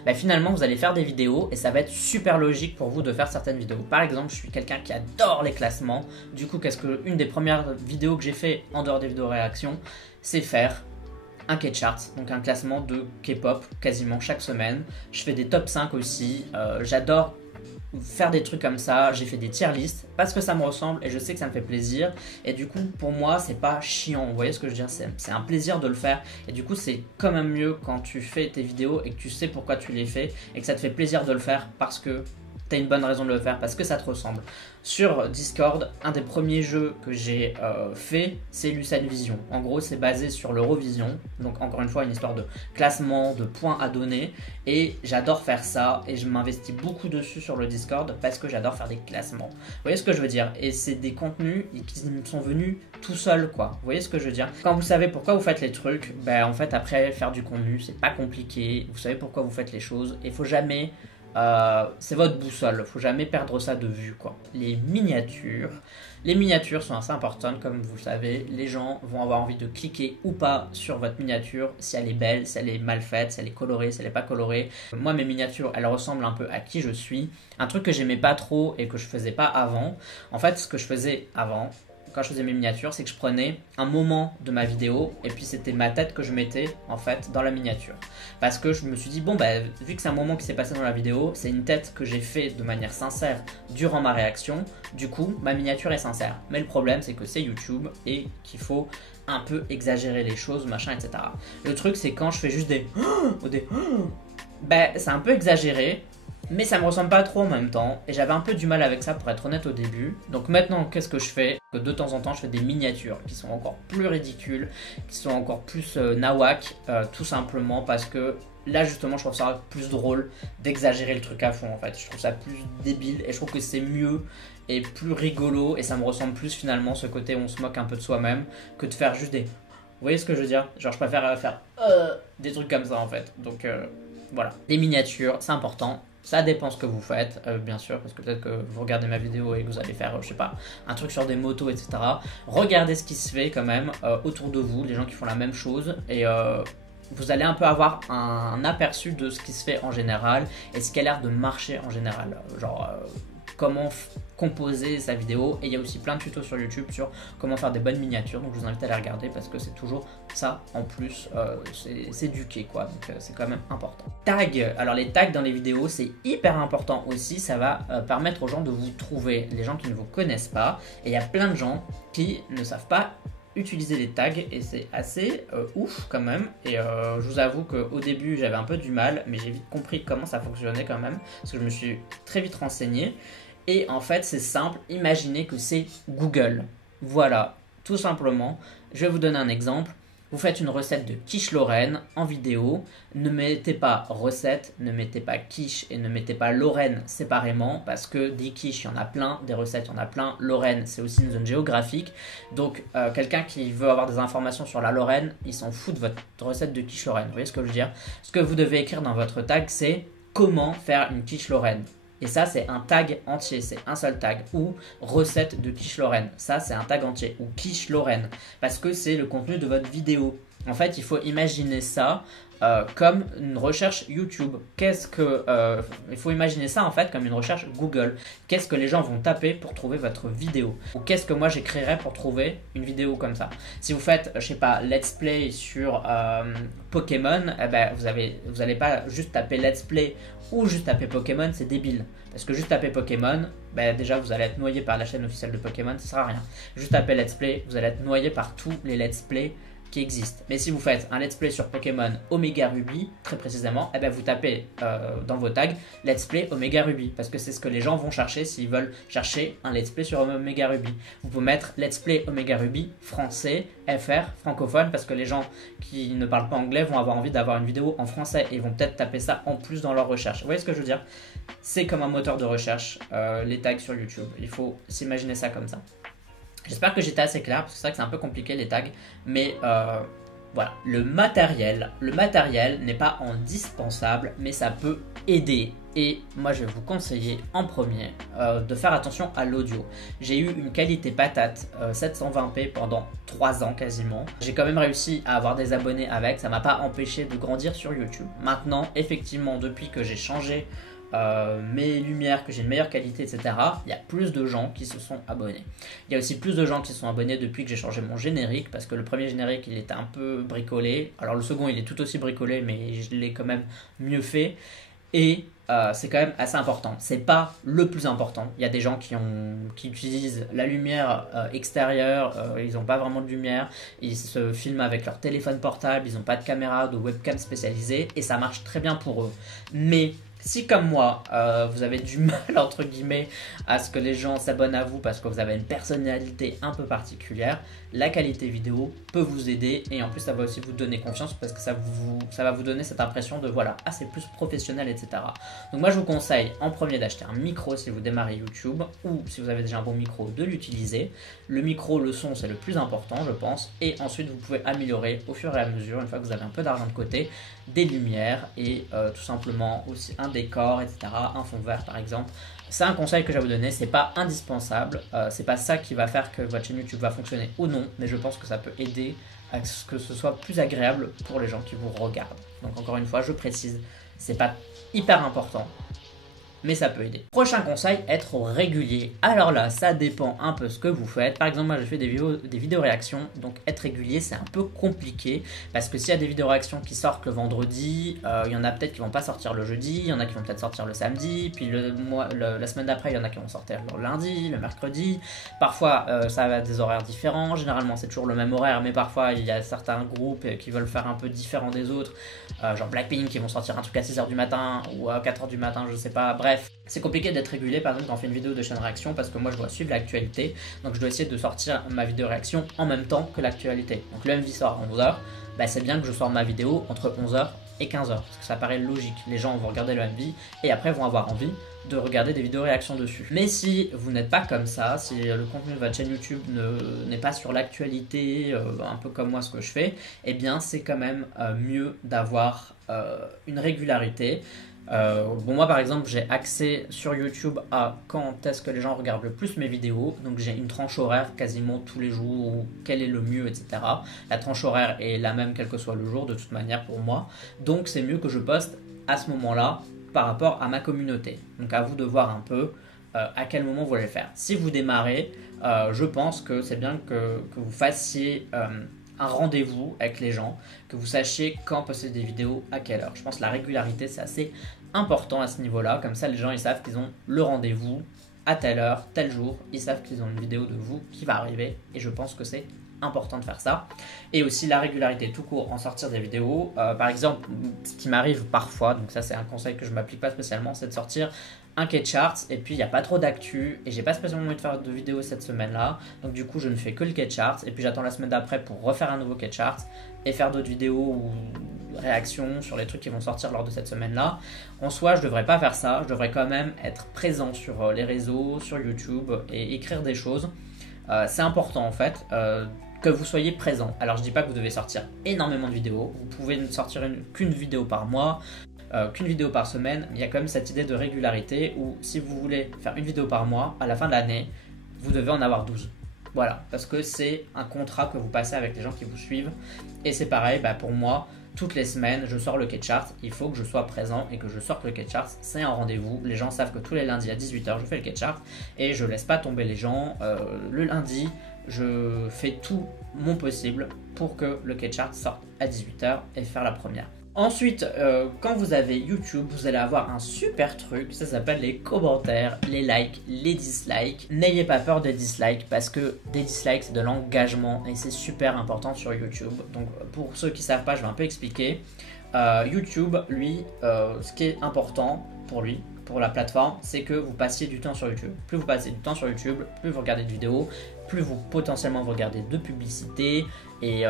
bah finalement vous allez faire des vidéos et ça va être super logique pour vous de faire certaines vidéos. Par exemple, je suis quelqu'un qui adore les classements. Du coup, une des premières vidéos que j'ai fait en dehors des vidéos réactions, c'est faire un K-chart, donc un classement de K-pop quasiment chaque semaine. Je fais des top 5 aussi, j'adore faire des trucs comme ça, j'ai fait des tier lists parce que ça me ressemble et je sais que ça me fait plaisir et du coup pour moi c'est pas chiant, vous voyez ce que je veux dire, c'est un plaisir de le faire et du coup c'est quand même mieux quand tu fais tes vidéos et que tu sais pourquoi tu les fais et que ça te fait plaisir de le faire parce que t'as une bonne raison de le faire, parce que ça te ressemble. Sur Discord, un des premiers jeux que j'ai fait, c'est Lucid Vision. En gros, c'est basé sur l'Eurovision. Donc, encore une fois, une histoire de classement, de points à donner. Et j'adore faire ça. Et je m'investis beaucoup dessus sur le Discord parce que j'adore faire des classements. Vous voyez ce que je veux dire? Et c'est des contenus qui me sont venus tout seuls, quoi. Vous voyez ce que je veux dire? Quand vous savez pourquoi vous faites les trucs, ben, en fait, après, faire du contenu, c'est pas compliqué. Vous savez pourquoi vous faites les choses. Et il faut jamais... c'est votre boussole, faut jamais perdre ça de vue, quoi. Les miniatures sont assez importantes, comme vous le savez. Les gens vont avoir envie de cliquer ou pas sur votre miniature, si elle est belle, si elle est mal faite, si elle est colorée, si elle n'est pas colorée. Moi, mes miniatures, elles ressemblent un peu à qui je suis. Un truc que j'aimais pas trop et que je faisais pas avant. En fait, ce que je faisais avant, quand je faisais mes miniatures, c'est que je prenais un moment de ma vidéo et puis c'était ma tête que je mettais en fait dans la miniature. Parce que je me suis dit, bon bah vu que c'est un moment qui s'est passé dans la vidéo, c'est une tête que j'ai fait de manière sincère durant ma réaction, du coup ma miniature est sincère. Mais le problème c'est que c'est YouTube et qu'il faut un peu exagérer les choses, machin, etc. Le truc c'est quand je fais juste des bah c'est un peu exagéré. Mais ça me ressemble pas trop en même temps et j'avais un peu du mal avec ça pour être honnête au début. Donc maintenant qu'est-ce que je fais? De temps en temps je fais des miniatures qui sont encore plus ridicules, qui sont encore plus nawak, tout simplement parce que là justement je trouve ça plus drôle d'exagérer le truc à fond en fait. Je trouve ça plus débile et je trouve que c'est mieux et plus rigolo et ça me ressemble plus finalement ce côté où on se moque un peu de soi-même que de faire juste des... Vous voyez ce que je veux dire? Genre je préfère faire des trucs comme ça en fait. Donc voilà, les miniatures c'est important. Ça dépend ce que vous faites, bien sûr, parce que peut-être que vous regardez ma vidéo et que vous allez faire, je sais pas, un truc sur des motos, etc. Regardez ce qui se fait quand même autour de vous, les gens qui font la même chose, et vous allez un peu avoir un aperçu de ce qui se fait en général et ce qui a l'air de marcher en général. Genre comment composer sa vidéo, et il y a aussi plein de tutos sur YouTube sur comment faire des bonnes miniatures, donc je vous invite à les regarder parce que c'est toujours ça en plus, c'est éduqué quoi, donc c'est quand même important. Tag, alors les tags dans les vidéos c'est hyper important aussi, ça va permettre aux gens de vous trouver, les gens qui ne vous connaissent pas, et il y a plein de gens qui ne savent pas utiliser les tags et c'est assez ouf quand même, et je vous avoue qu'au début j'avais un peu du mal, mais j'ai vite compris comment ça fonctionnait quand même, parce que je me suis très vite renseigné. Et en fait, c'est simple, imaginez que c'est Google. Voilà, tout simplement. Je vais vous donner un exemple. Vous faites une recette de quiche Lorraine en vidéo. Ne mettez pas recette, ne mettez pas quiche et ne mettez pas Lorraine séparément parce que des quiches, il y en a plein, des recettes, il y en a plein. Lorraine, c'est aussi une zone géographique. Donc, quelqu'un qui veut avoir des informations sur la Lorraine, il s'en fout de votre recette de quiche Lorraine. Vous voyez ce que je veux dire? Ce que vous devez écrire dans votre tag, c'est comment faire une quiche Lorraine. Et ça, c'est un tag entier, c'est un seul tag. Ou recette de quiche Lorraine. Ça, c'est un tag entier. Ou quiche Lorraine. Parce que c'est le contenu de votre vidéo. En fait, il faut imaginer ça comme une recherche YouTube. Il faut imaginer ça en fait comme une recherche Google. Qu'est-ce que les gens vont taper pour trouver votre vidéo? Ou qu'est-ce que moi j'écrirais pour trouver une vidéo comme ça? Si vous faites, je sais pas, let's play sur Pokémon, eh ben, vous allez pas juste taper let's play ou juste taper Pokémon, c'est débile. Parce que juste taper Pokémon, ben déjà vous allez être noyé par la chaîne officielle de Pokémon, ça sert à rien. Juste taper let's play, vous allez être noyé par tous les let's play qui existent. Mais si vous faites un let's play sur Pokémon Omega Ruby, très précisément, eh ben vous tapez dans vos tags let's play Omega Ruby, parce que c'est ce que les gens vont chercher s'ils veulent chercher un let's play sur Omega Ruby. Vous pouvez mettre let's play Omega Ruby français, FR, francophone, parce que les gens qui ne parlent pas anglais vont avoir envie d'avoir une vidéo en français et ils vont peut-être taper ça en plus dans leur recherche. Vous voyez ce que je veux dire? C'est comme un moteur de recherche, les tags sur YouTube. Il faut s'imaginer ça comme ça. J'espère que j'étais assez clair, parce que c'est vrai que c'est un peu compliqué les tags, mais voilà. Le matériel n'est pas indispensable, mais ça peut aider. Et moi, je vais vous conseiller en premier de faire attention à l'audio. J'ai eu une qualité patate 720p pendant 3 ans quasiment. J'ai quand même réussi à avoir des abonnés avec, ça m'a pas empêché de grandir sur YouTube. Maintenant, effectivement, depuis que j'ai changé mes lumières, que j'ai une meilleure qualité, etc., il y a plus de gens qui se sont abonnés. Il y a aussi plus de gens qui se sont abonnés depuis que j'ai changé mon générique, parce que le premier générique, il était un peu bricolé. Alors le second, il est tout aussi bricolé, mais je l'ai quand même mieux fait. Et c'est quand même assez important. C'est pas le plus important. Il y a des gens qui utilisent la lumière extérieure, ils n'ont pas vraiment de lumière, ils se filment avec leur téléphone portable, ils n'ont pas de caméra, de webcam spécialisée, et ça marche très bien pour eux. Mais si comme moi, vous avez du mal entre guillemets à ce que les gens s'abonnent à vous parce que vous avez une personnalité un peu particulière, la qualité vidéo peut vous aider, et en plus ça va aussi vous donner confiance parce que ça va vous donner cette impression de voilà, ah c'est plus professionnel, etc. Donc moi je vous conseille en premier d'acheter un micro si vous démarrez YouTube, ou si vous avez déjà un bon micro de l'utiliser. Le micro, le son c'est le plus important je pense, et ensuite vous pouvez améliorer au fur et à mesure, une fois que vous avez un peu d'argent de côté, des lumières et tout simplement aussi un décor, etc., un fond vert par exemple. C'est un conseil que je vais vous donner, c'est pas indispensable, c'est pas ça qui va faire que votre chaîne YouTube va fonctionner ou non, mais je pense que ça peut aider à ce que ce soit plus agréable pour les gens qui vous regardent. Donc encore une fois, je précise, c'est pas hyper important, mais ça peut aider. Prochain conseil, être régulier. Alors là, ça dépend un peu ce que vous faites. Par exemple, moi je fais des vidéos réactions, donc être régulier c'est un peu compliqué, parce que s'il y a des vidéos réactions qui sortent le vendredi, il y en a peut-être qui vont pas sortir le jeudi, il y en a qui vont peut-être sortir le samedi, puis la semaine d'après il y en a qui vont sortir le lundi, le mercredi. Parfois ça va à des horaires différents, généralement c'est toujours le même horaire, mais parfois il y a certains groupes qui veulent faire un peu différent des autres, genre Blackpink qui vont sortir un truc à 6h du matin ou à 4h du matin, je sais pas, bref. C'est compliqué d'être régulier par exemple quand on fait une vidéo de chaîne réaction, parce que moi je dois suivre l'actualité, donc je dois essayer de sortir ma vidéo réaction en même temps que l'actualité. Donc le MV sort à 11h, bah c'est bien que je sorte ma vidéo entre 11h et 15h, parce que ça paraît logique. Les gens vont regarder le MV et après vont avoir envie de regarder des vidéos réactions dessus. Mais si vous n'êtes pas comme ça, si le contenu de votre chaîne YouTube n'est pas sur l'actualité, un peu comme moi ce que je fais, eh bien c'est quand même mieux d'avoir une régularité. Bon, moi par exemple j'ai accès sur YouTube à quand est-ce que les gens regardent le plus mes vidéos, donc j'ai une tranche horaire quasiment tous les jours, quel est le mieux, etc. La tranche horaire est la même quel que soit le jour de toute manière pour moi, donc c'est mieux que je poste à ce moment-là par rapport à ma communauté. Donc à vous de voir un peu à quel moment vous voulez le faire. Si vous démarrez, je pense que c'est bien que vous fassiez un rendez-vous avec les gens, que vous sachiez quand poster des vidéos, à quelle heure. Je pense que la régularité c'est assez important à ce niveau-là, comme ça les gens ils savent qu'ils ont le rendez-vous à telle heure, tel jour, ils savent qu'ils ont une vidéo de vous qui va arriver, et je pense que c'est important de faire ça. Et aussi la régularité tout court, en sortir des vidéos. Par exemple, ce qui m'arrive parfois, donc ça c'est un conseil que je ne m'applique pas spécialement, c'est de sortir un K-Charts et puis il n'y a pas trop d'actu et j'ai pas spécialement envie de faire de vidéos cette semaine là, donc du coup je ne fais que le K-Charts et puis j'attends la semaine d'après pour refaire un nouveau K-Charts et faire d'autres vidéos ou réactions sur les trucs qui vont sortir lors de cette semaine là. En soi je devrais pas faire ça, je devrais quand même être présent sur les réseaux, sur YouTube et écrire des choses. C'est important en fait que vous soyez présent. Alors je dis pas que vous devez sortir énormément de vidéos, vous pouvez ne sortir qu'une vidéo par mois, qu'une vidéo par semaine. Il y a quand même cette idée de régularité où si vous voulez faire une vidéo par mois, à la fin de l'année, vous devez en avoir 12. Voilà, parce que c'est un contrat que vous passez avec les gens qui vous suivent. Et c'est pareil, pour moi, toutes les semaines, je sors le K-Chart, il faut que je sois présent et que je sorte le K-Chart, c'est un rendez-vous. Les gens savent que tous les lundis à 18h, je fais le K-Chart et je laisse pas tomber les gens. Le lundi, je fais tout mon possible pour que le K-Chart sorte à 18h et faire la première. Ensuite, quand vous avez YouTube, vous allez avoir un super truc, ça s'appelle les commentaires, les likes, les dislikes. N'ayez pas peur des dislikes parce que des dislikes c'est de l'engagement et c'est super important sur YouTube. Donc pour ceux qui ne savent pas, je vais un peu expliquer. YouTube, lui, ce qui est important pour lui, pour la plateforme, c'est que vous passiez du temps sur YouTube. Plus vous passez du temps sur YouTube, plus vous regardez de vidéos, plus vous potentiellement vous regardez de publicités et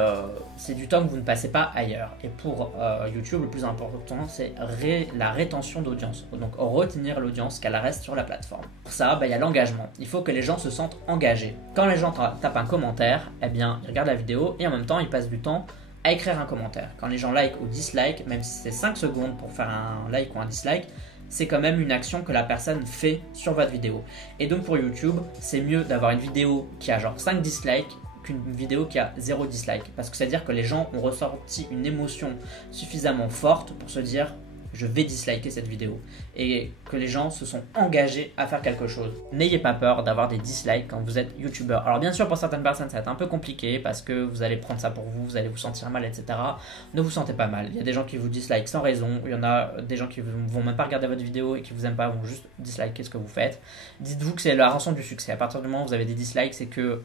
c'est du temps que vous ne passez pas ailleurs. Et pour YouTube, le plus important, c'est la rétention d'audience. Donc retenir l'audience, qu'elle reste sur la plateforme. Pour ça, il y a l'engagement. Il faut que les gens se sentent engagés. Quand les gens tapent un commentaire, eh bien, ils regardent la vidéo et en même temps, ils passent du temps à écrire un commentaire. Quand les gens like ou dislike, même si c'est 5 secondes pour faire un like ou un dislike, c'est quand même une action que la personne fait sur votre vidéo. Et donc pour YouTube, c'est mieux d'avoir une vidéo qui a genre 5 dislikes qu'une vidéo qui a 0 dislike. Parce que c'est-à-dire que les gens ont ressenti une émotion suffisamment forte pour se dire je vais disliker cette vidéo et que les gens se sont engagés à faire quelque chose. N'ayez pas peur d'avoir des dislikes quand vous êtes youtubeur. Alors bien sûr pour certaines personnes ça va être un peu compliqué parce que vous allez prendre ça pour vous, vous allez vous sentir mal, etc. Ne vous sentez pas mal. Il y a des gens qui vous dislike sans raison, il y en a des gens qui vont même pas regarder votre vidéo et qui vous aiment pas, vont juste disliker ce que vous faites. Dites-vous que c'est la rançon du succès. À partir du moment où vous avez des dislikes, c'est que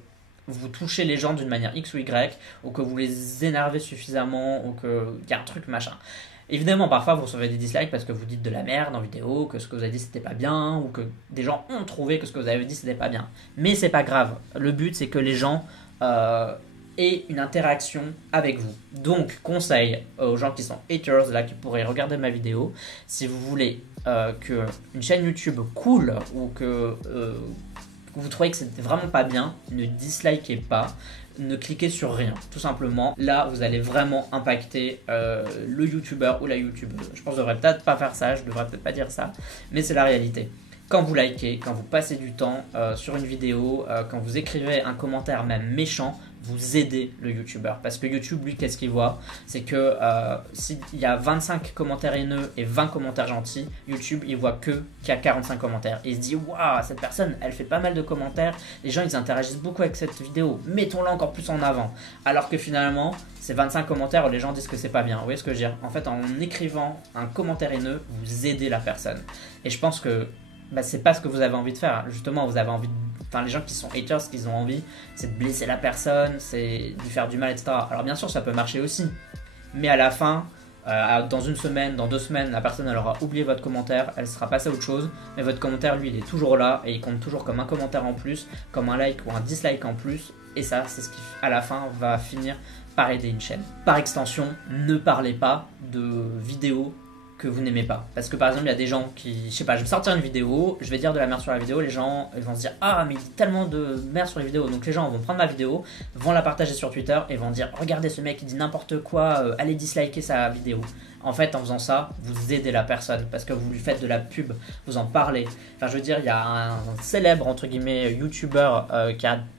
vous touchez les gens d'une manière X ou Y, ou que vous les énervez suffisamment, ou qu'il y a un truc machin. Évidemment, parfois vous recevez des dislikes parce que vous dites de la merde en vidéo, que ce que vous avez dit c'était pas bien, ou que des gens ont trouvé que ce que vous avez dit c'était pas bien. Mais c'est pas grave. Le but c'est que les gens aient une interaction avec vous. Donc, conseil aux gens qui sont haters, là qui pourraient regarder ma vidéo, si vous voulez qu'une chaîne YouTube cool ou que vous trouvez que c'était vraiment pas bien, ne dislikez pas. Ne cliquez sur rien, tout simplement. Là, vous allez vraiment impacter le youtubeur ou la youtubeuse. Je pense que je devrais peut-être pas faire ça, je devrais peut-être pas dire ça, mais c'est la réalité. Quand vous likez, quand vous passez du temps sur une vidéo, quand vous écrivez un commentaire même méchant, vous aidez le youtubeur. Parce que YouTube, lui, qu'est-ce qu'il voit? C'est que s'il y a 25 commentaires haineux et 20 commentaires gentils, YouTube, il voit qu'il y a 45 commentaires. Et il se dit, waouh, cette personne, elle fait pas mal de commentaires. Les gens, ils interagissent beaucoup avec cette vidéo. Mettons-la encore plus en avant. Alors que finalement, c'est 25 commentaires où les gens disent que c'est pas bien. Vous voyez ce que je veux dire? En fait, en écrivant un commentaire haineux, vous aidez la personne. Et je pense que c'est pas ce que vous avez envie de faire. Justement, vous avez envie de... Enfin, les gens qui sont haters, ce qu'ils ont envie, c'est de blesser la personne, c'est de lui faire du mal, etc. Alors bien sûr, ça peut marcher aussi. Mais à la fin, dans une semaine, dans 2 semaines, la personne elle aura oublié votre commentaire, elle sera passée à autre chose. Mais votre commentaire, lui, il est toujours là et il compte toujours comme un commentaire en plus, comme un like ou un dislike en plus. Et ça, c'est ce qui, à la fin, va finir par aider une chaîne. Par extension, ne parlez pas de vidéos que vous n'aimez pas. Parce que par exemple, il y a des gens qui, je sais pas, je vais sortir une vidéo, je vais dire de la merde sur la vidéo, les gens ils vont se dire ah mais il dit tellement de merde sur les vidéos, donc les gens vont prendre ma vidéo, vont la partager sur Twitter et vont dire regardez ce mec il dit n'importe quoi, allez disliker sa vidéo. En fait, en faisant ça, vous aidez la personne parce que vous lui faites de la pub, vous en parlez. Enfin, je veux dire, il y a un célèbre entre guillemets YouTuber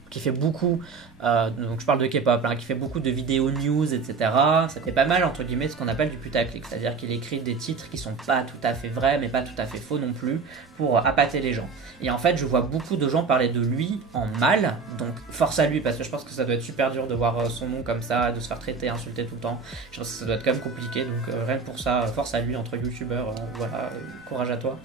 qui fait beaucoup, donc je parle de K-pop, qui fait beaucoup de vidéos news, etc. Ça fait pas mal entre guillemets ce qu'on appelle du putaclic, c'est-à-dire qu'il écrit des titres qui sont pas tout à fait vrais, mais pas tout à fait faux non plus, pour appâter les gens. Et en fait, je vois beaucoup de gens parler de lui en mal, donc force à lui, parce que je pense que ça doit être super dur de voir son nom comme ça, de se faire traiter, insulter tout le temps. Je pense que ça doit être quand même compliqué, donc rien que pour ça, force à lui entre youtubeurs, voilà, courage à toi.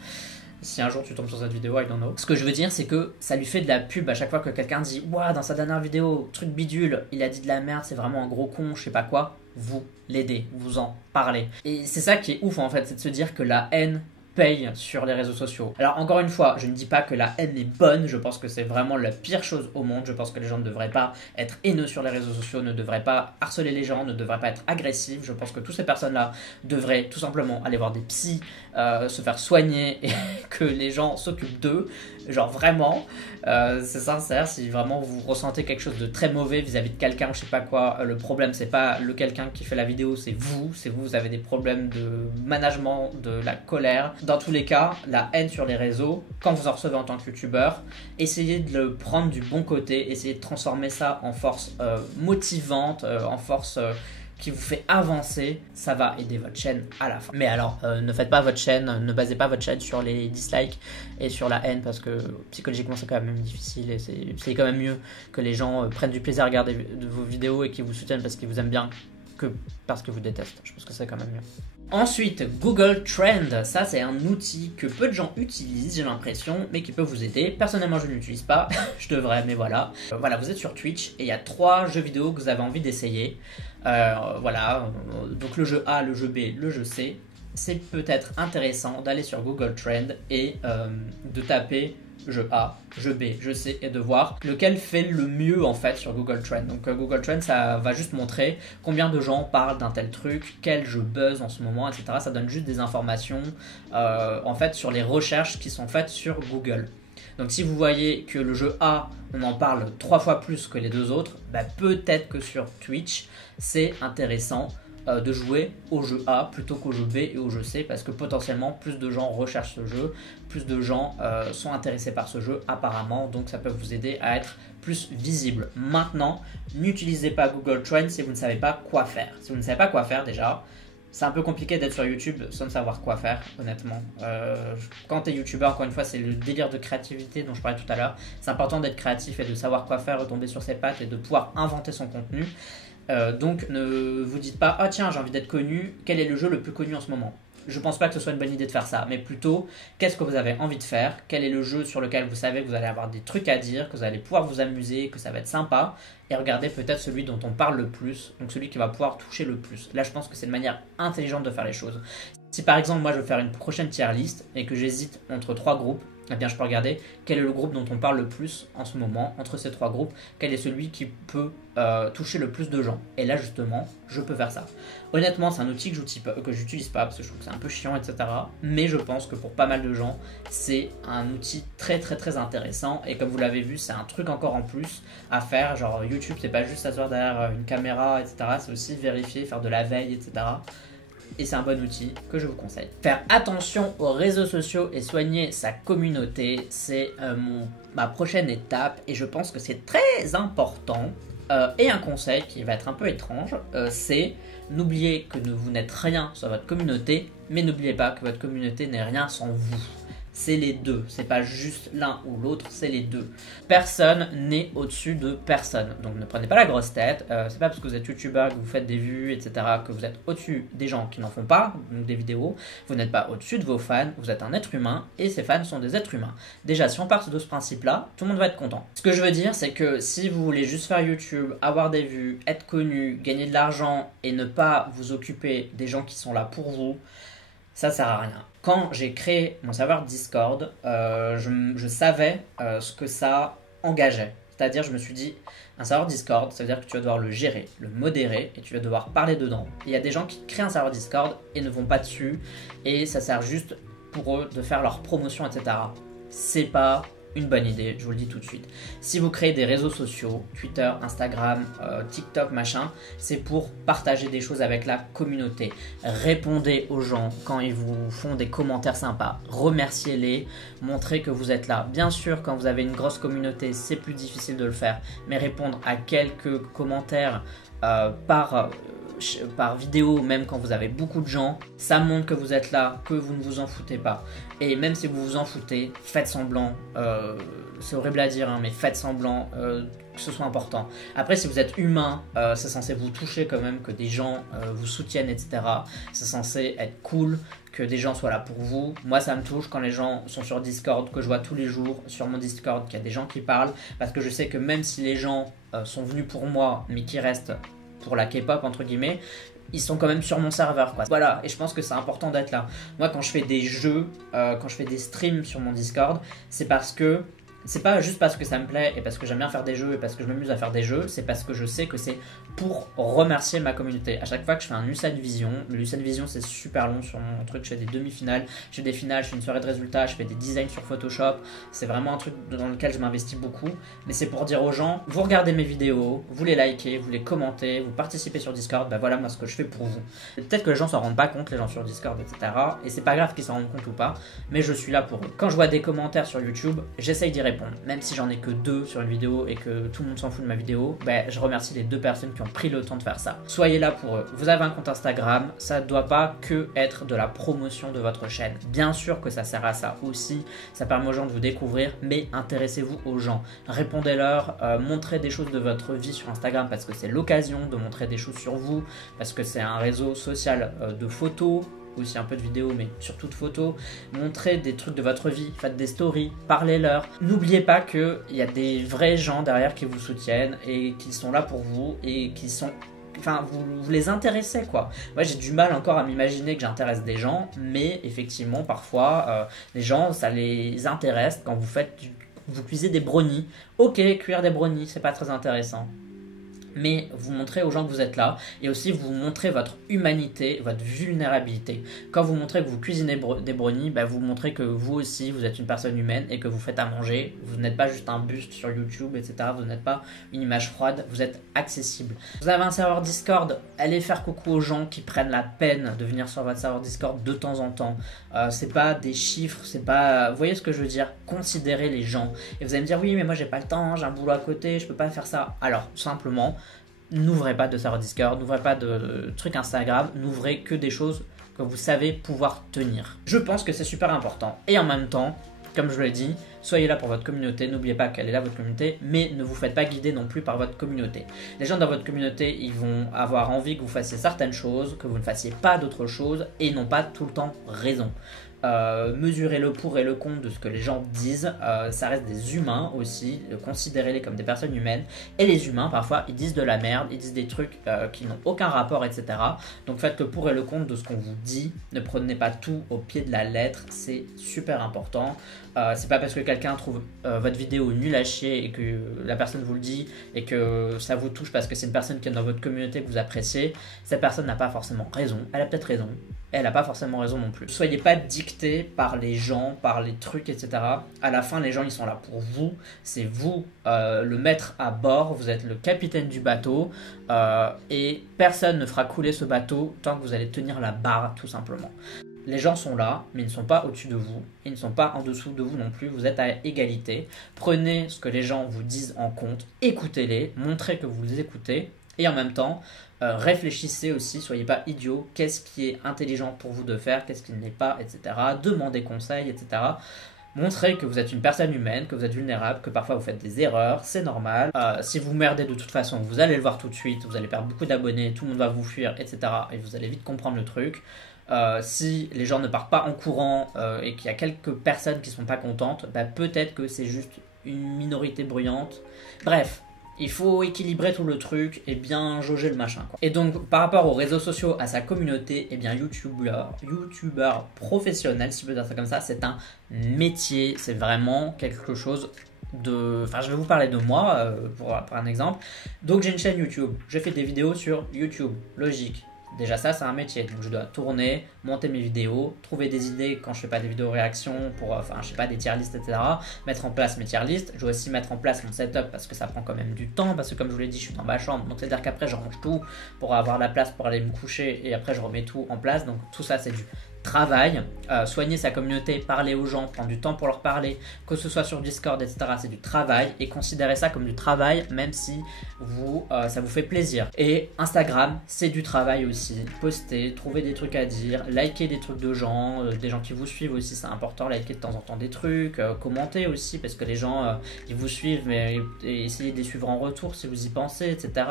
Si un jour tu tombes sur cette vidéo, I don't know. Ce que je veux dire, c'est que ça lui fait de la pub à chaque fois que quelqu'un dit ouah, dans sa dernière vidéo, truc bidule, il a dit de la merde, c'est vraiment un gros con, je sais pas quoi. Vous l'aidez, vous en parlez. Et c'est ça qui est ouf en fait, c'est de se dire que la haine paye sur les réseaux sociaux. Alors encore une fois, je ne dis pas que la haine est bonne, je pense que c'est vraiment la pire chose au monde, je pense que les gens ne devraient pas être haineux sur les réseaux sociaux, ne devraient pas harceler les gens, ne devraient pas être agressifs, je pense que toutes ces personnes-là devraient tout simplement aller voir des psys, se faire soigner et que les gens s'occupent d'eux, genre vraiment, c'est sincère, si vraiment vous ressentez quelque chose de très mauvais vis-à-vis de quelqu'un, je sais pas quoi, le problème c'est pas le quelqu'un qui fait la vidéo, c'est vous avez des problèmes de management, de la colère. Dans tous les cas, la haine sur les réseaux, quand vous en recevez en tant que youtubeur, essayez de le prendre du bon côté, essayez de transformer ça en force motivante, en force qui vous fait avancer, ça va aider votre chaîne à la fin. Mais alors, ne faites pas votre chaîne, ne basez pas votre chaîne sur les dislikes et sur la haine parce que psychologiquement c'est quand même difficile et c'est quand même mieux que les gens prennent du plaisir à regarder vos vidéos et qu'ils vous soutiennent parce qu'ils vous aiment bien que parce que vous détestent. Je pense que c'est quand même mieux. Ensuite, Google Trend, ça c'est un outil que peu de gens utilisent, j'ai l'impression, mais qui peut vous aider. Personnellement, je ne l'utilise pas, je devrais, mais voilà. Voilà, vous êtes sur Twitch et il y a 3 jeux vidéo que vous avez envie d'essayer. Voilà, donc le jeu A, le jeu B, le jeu C. C'est peut-être intéressant d'aller sur Google Trend et de taper jeu A, jeu B, jeu C et de voir lequel fait le mieux en fait sur Google Trend. Donc Google Trend, ça va juste montrer combien de gens parlent d'un tel truc, quel jeu buzz en ce moment, etc. Ça donne juste des informations en fait sur les recherches qui sont faites sur Google. Donc si vous voyez que le jeu A, on en parle 3 fois plus que les 2 autres, bah, peut-être que sur Twitch, c'est intéressant de jouer au jeu A plutôt qu'au jeu B et au jeu C, parce que potentiellement plus de gens recherchent ce jeu, plus de gens sont intéressés par ce jeu apparemment, donc ça peut vous aider à être plus visible. Maintenant, n'utilisez pas Google Trends si vous ne savez pas quoi faire. Si vous ne savez pas quoi faire déjà, c'est un peu compliqué d'être sur YouTube sans savoir quoi faire, honnêtement. Quand tu es YouTuber, encore une fois, c'est le délire de créativité dont je parlais tout à l'heure. C'est important d'être créatif et de savoir quoi faire, retomber sur ses pattes et de pouvoir inventer son contenu. Donc ne vous dites pas « Ah tiens, j'ai envie d'être connu, quel est le jeu le plus connu en ce moment ?» Je pense pas que ce soit une bonne idée de faire ça, mais plutôt qu'est-ce que vous avez envie de faire, quel est le jeu sur lequel vous savez que vous allez avoir des trucs à dire, que vous allez pouvoir vous amuser, que ça va être sympa, et regardez peut-être celui dont on parle le plus, donc celui qui va pouvoir toucher le plus. Là je pense que c'est une manière intelligente de faire les choses. Si par exemple moi je veux faire une prochaine tier list et que j'hésite entre 3 groupes, eh bien je peux regarder quel est le groupe dont on parle le plus en ce moment, entre ces 3 groupes, quel est celui qui peut toucher le plus de gens. Et là justement, je peux faire ça. Honnêtement, c'est un outil que j'utilise pas parce que je trouve que c'est un peu chiant, etc. Mais je pense que pour pas mal de gens, c'est un outil très très très intéressant. Et comme vous l'avez vu, c'est un truc encore en plus à faire. Genre YouTube, c'est pas juste s'asseoir derrière une caméra, etc. C'est aussi vérifier, faire de la veille, etc. Et c'est un bon outil que je vous conseille. Faire attention aux réseaux sociaux et soigner sa communauté, c'est ma prochaine étape et je pense que c'est très important. Et un conseil qui va être un peu étrange, c'est n'oubliez que vous n'êtes rien sur votre communauté, mais n'oubliez pas que votre communauté n'est rien sans vous. C'est les deux, c'est pas juste l'un ou l'autre, c'est les deux. Personne n'est au-dessus de personne. Donc ne prenez pas la grosse tête, c'est pas parce que vous êtes youtubeur, que vous faites des vues, etc. que vous êtes au-dessus des gens qui n'en font pas, donc des vidéos. Vous n'êtes pas au-dessus de vos fans, vous êtes un être humain et ces fans sont des êtres humains. Déjà, si on part de ce principe-là, tout le monde va être content. Ce que je veux dire, c'est que si vous voulez juste faire YouTube, avoir des vues, être connu, gagner de l'argent et ne pas vous occuper des gens qui sont là pour vous, ça sert à rien. Quand j'ai créé mon serveur Discord, je savais ce que ça engageait. C'est-à-dire, je me suis dit, un serveur Discord, ça veut dire que tu vas devoir le gérer, le modérer et tu vas devoir parler dedans. Il y a des gens qui créent un serveur Discord et ne vont pas dessus et ça sert juste pour eux de faire leur promotion, etc. C'est pas une bonne idée, je vous le dis tout de suite. Si vous créez des réseaux sociaux, Twitter, Instagram, TikTok, machin, c'est pour partager des choses avec la communauté. Répondez aux gens quand ils vous font des commentaires sympas. Remerciez-les, montrez que vous êtes là. Bien sûr, quand vous avez une grosse communauté, c'est plus difficile de le faire, mais répondre à quelques commentaires par vidéo, même quand vous avez beaucoup de gens, ça montre que vous êtes là, que vous ne vous en foutez pas. Et même si vous vous en foutez, faites semblant, c'est horrible à dire, hein, mais faites semblant que ce soit important. Après, si vous êtes humain, c'est censé vous toucher quand même, que des gens vous soutiennent, etc. C'est censé être cool que des gens soient là pour vous. Moi, ça me touche quand les gens sont sur Discord, que je vois tous les jours sur mon Discord qu'il y a des gens qui parlent, parce que je sais que même si les gens sont venus pour moi, mais qui restent pour la K-pop entre guillemets, ils sont quand même sur mon serveur, quoi. Voilà, et je pense que c'est important d'être là. Moi, quand je fais des jeux, quand je fais des streams sur mon Discord, c'est parce que c'est pas juste parce que ça me plaît et parce que j'aime bien faire des jeux et parce que je m'amuse à faire des jeux, c'est parce que je sais que c'est pour remercier ma communauté. À chaque fois que je fais un Lucid Vision, le Lucid Vision c'est super long sur mon truc, je fais des demi-finales, je fais des finales, je fais une soirée de résultats, je fais des designs sur Photoshop, c'est vraiment un truc dans lequel je m'investis beaucoup, mais c'est pour dire aux gens, vous regardez mes vidéos, vous les likez, vous les commentez, vous participez sur Discord, bah voilà moi ce que je fais pour vous. Peut-être que les gens s'en rendent pas compte, les gens sur Discord, etc. Et c'est pas grave qu'ils s'en rendent compte ou pas, mais je suis là pour eux. Quand je vois des commentaires sur YouTube, j'essaye d'y répondre. répondre. Même si j'en ai que 2 sur une vidéo et que tout le monde s'en fout de ma vidéo, ben, je remercie les 2 personnes qui ont pris le temps de faire ça. Soyez là pour eux. Vous avez un compte Instagram, ça ne doit pas que être de la promotion de votre chaîne. Bien sûr que ça sert à ça aussi, ça permet aux gens de vous découvrir, mais intéressez-vous aux gens. Répondez-leur, montrez des choses de votre vie sur Instagram parce que c'est l'occasion de montrer des choses sur vous, parce que c'est un réseau social de photos, aussi un peu de vidéos mais surtout de photos. Montrez des trucs de votre vie, faites des stories, parlez-leur. N'oubliez pas qu'il y a des vrais gens derrière qui vous soutiennent et qui sont là pour vous et qui sont... Enfin, vous les intéressez quoi. Moi j'ai du mal encore à m'imaginer que j'intéresse des gens, mais effectivement parfois les gens ça les intéresse quand vous cuisez des brownies. Ok, cuire des brownies c'est pas très intéressant, mais vous montrez aux gens que vous êtes là et aussi vous montrez votre humanité, votre vulnérabilité. Quand vous montrez que vous cuisinez des brownies, bah vous montrez que vous aussi vous êtes une personne humaine et que vous faites à manger. Vous n'êtes pas juste un buste sur YouTube, etc. Vous n'êtes pas une image froide, vous êtes accessible. Vous avez un serveur Discord, allez faire coucou aux gens qui prennent la peine de venir sur votre serveur Discord de temps en temps. C'est pas des chiffres, c'est pas... Vous voyez ce que je veux dire? Considérez les gens. Et vous allez me dire oui mais moi j'ai pas le temps, j'ai un boulot à côté, je peux pas faire ça. Alors simplement, n'ouvrez pas de serveur Discord, n'ouvrez pas de trucs Instagram, n'ouvrez que des choses que vous savez pouvoir tenir. Je pense que c'est super important. Et en même temps, comme je vous l'ai dit, soyez là pour votre communauté, n'oubliez pas qu'elle est là votre communauté, mais ne vous faites pas guider non plus par votre communauté. Les gens dans votre communauté, ils vont avoir envie que vous fassiez certaines choses, que vous ne fassiez pas d'autres choses, et n'ont pas tout le temps raison. Mesurez le pour et le contre de ce que les gens disent, ça reste des humains aussi, considérez-les comme des personnes humaines, et les humains parfois ils disent de la merde, ils disent des trucs qui n'ont aucun rapport, etc. Donc faites le pour et le contre de ce qu'on vous dit, ne prenez pas tout au pied de la lettre, c'est super important. C'est pas parce que quelqu'un trouve votre vidéo nulle à chier et que la personne vous le dit et que ça vous touche parce que c'est une personne qui est dans votre communauté que vous appréciez, cette personne n'a pas forcément raison, elle a peut-être raison, elle n'a pas forcément raison non plus. Soyez pas dicté par les gens, par les trucs, etc. À la fin, les gens ils sont là pour vous, c'est vous le maître à bord, vous êtes le capitaine du bateau et personne ne fera couler ce bateau tant que vous allez tenir la barre tout simplement. Les gens sont là, mais ils ne sont pas au-dessus de vous, ils ne sont pas en dessous de vous non plus, vous êtes à égalité. Prenez ce que les gens vous disent en compte, écoutez-les, montrez que vous les écoutez, et en même temps, réfléchissez aussi, soyez pas idiots, qu'est-ce qui est intelligent pour vous de faire, qu'est-ce qui ne l'est pas, etc. Demandez conseil, etc. Montrez que vous êtes une personne humaine, que vous êtes vulnérable, que parfois vous faites des erreurs, c'est normal. Si vous merdez de toute façon, vous allez le voir tout de suite, vous allez perdre beaucoup d'abonnés, tout le monde va vous fuir, etc. Et vous allez vite comprendre le truc. Si les gens ne partent pas en courant et qu'il y a quelques personnes qui ne sont pas contentes, bah peut-être que c'est juste une minorité bruyante. Bref, il faut équilibrer tout le truc et bien jauger le machin, quoi. Et donc par rapport aux réseaux sociaux, à sa communauté, et bien youtubeur professionnel, si je peux dire ça comme ça, c'est un métier, c'est vraiment quelque chose de... Enfin je vais vous parler de moi pour un exemple. Donc j'ai une chaîne YouTube, je fais des vidéos sur YouTube, logique. Déjà ça c'est un métier, donc je dois tourner, monter mes vidéos, trouver des idées quand je fais pas des vidéos réactions pour, enfin je sais pas, des tier lists, etc. Mettre en place mes tier lists, je dois aussi mettre en place mon setup parce que ça prend quand même du temps, parce que comme je vous l'ai dit je suis dans ma chambre, donc c'est à dire qu'après je range tout pour avoir la place pour aller me coucher et après je remets tout en place, donc tout ça c'est du travail. Soigner sa communauté, parler aux gens, prendre du temps pour leur parler, que ce soit sur Discord, etc. c'est du travail et considérez ça comme du travail même si ça vous fait plaisir. Et Instagram c'est du travail aussi, poster, trouver des trucs à dire, liker des trucs de gens, des gens qui vous suivent aussi c'est important, liker de temps en temps des trucs, commenter aussi parce que les gens ils vous suivent mais essayez de les suivre en retour si vous y pensez, etc.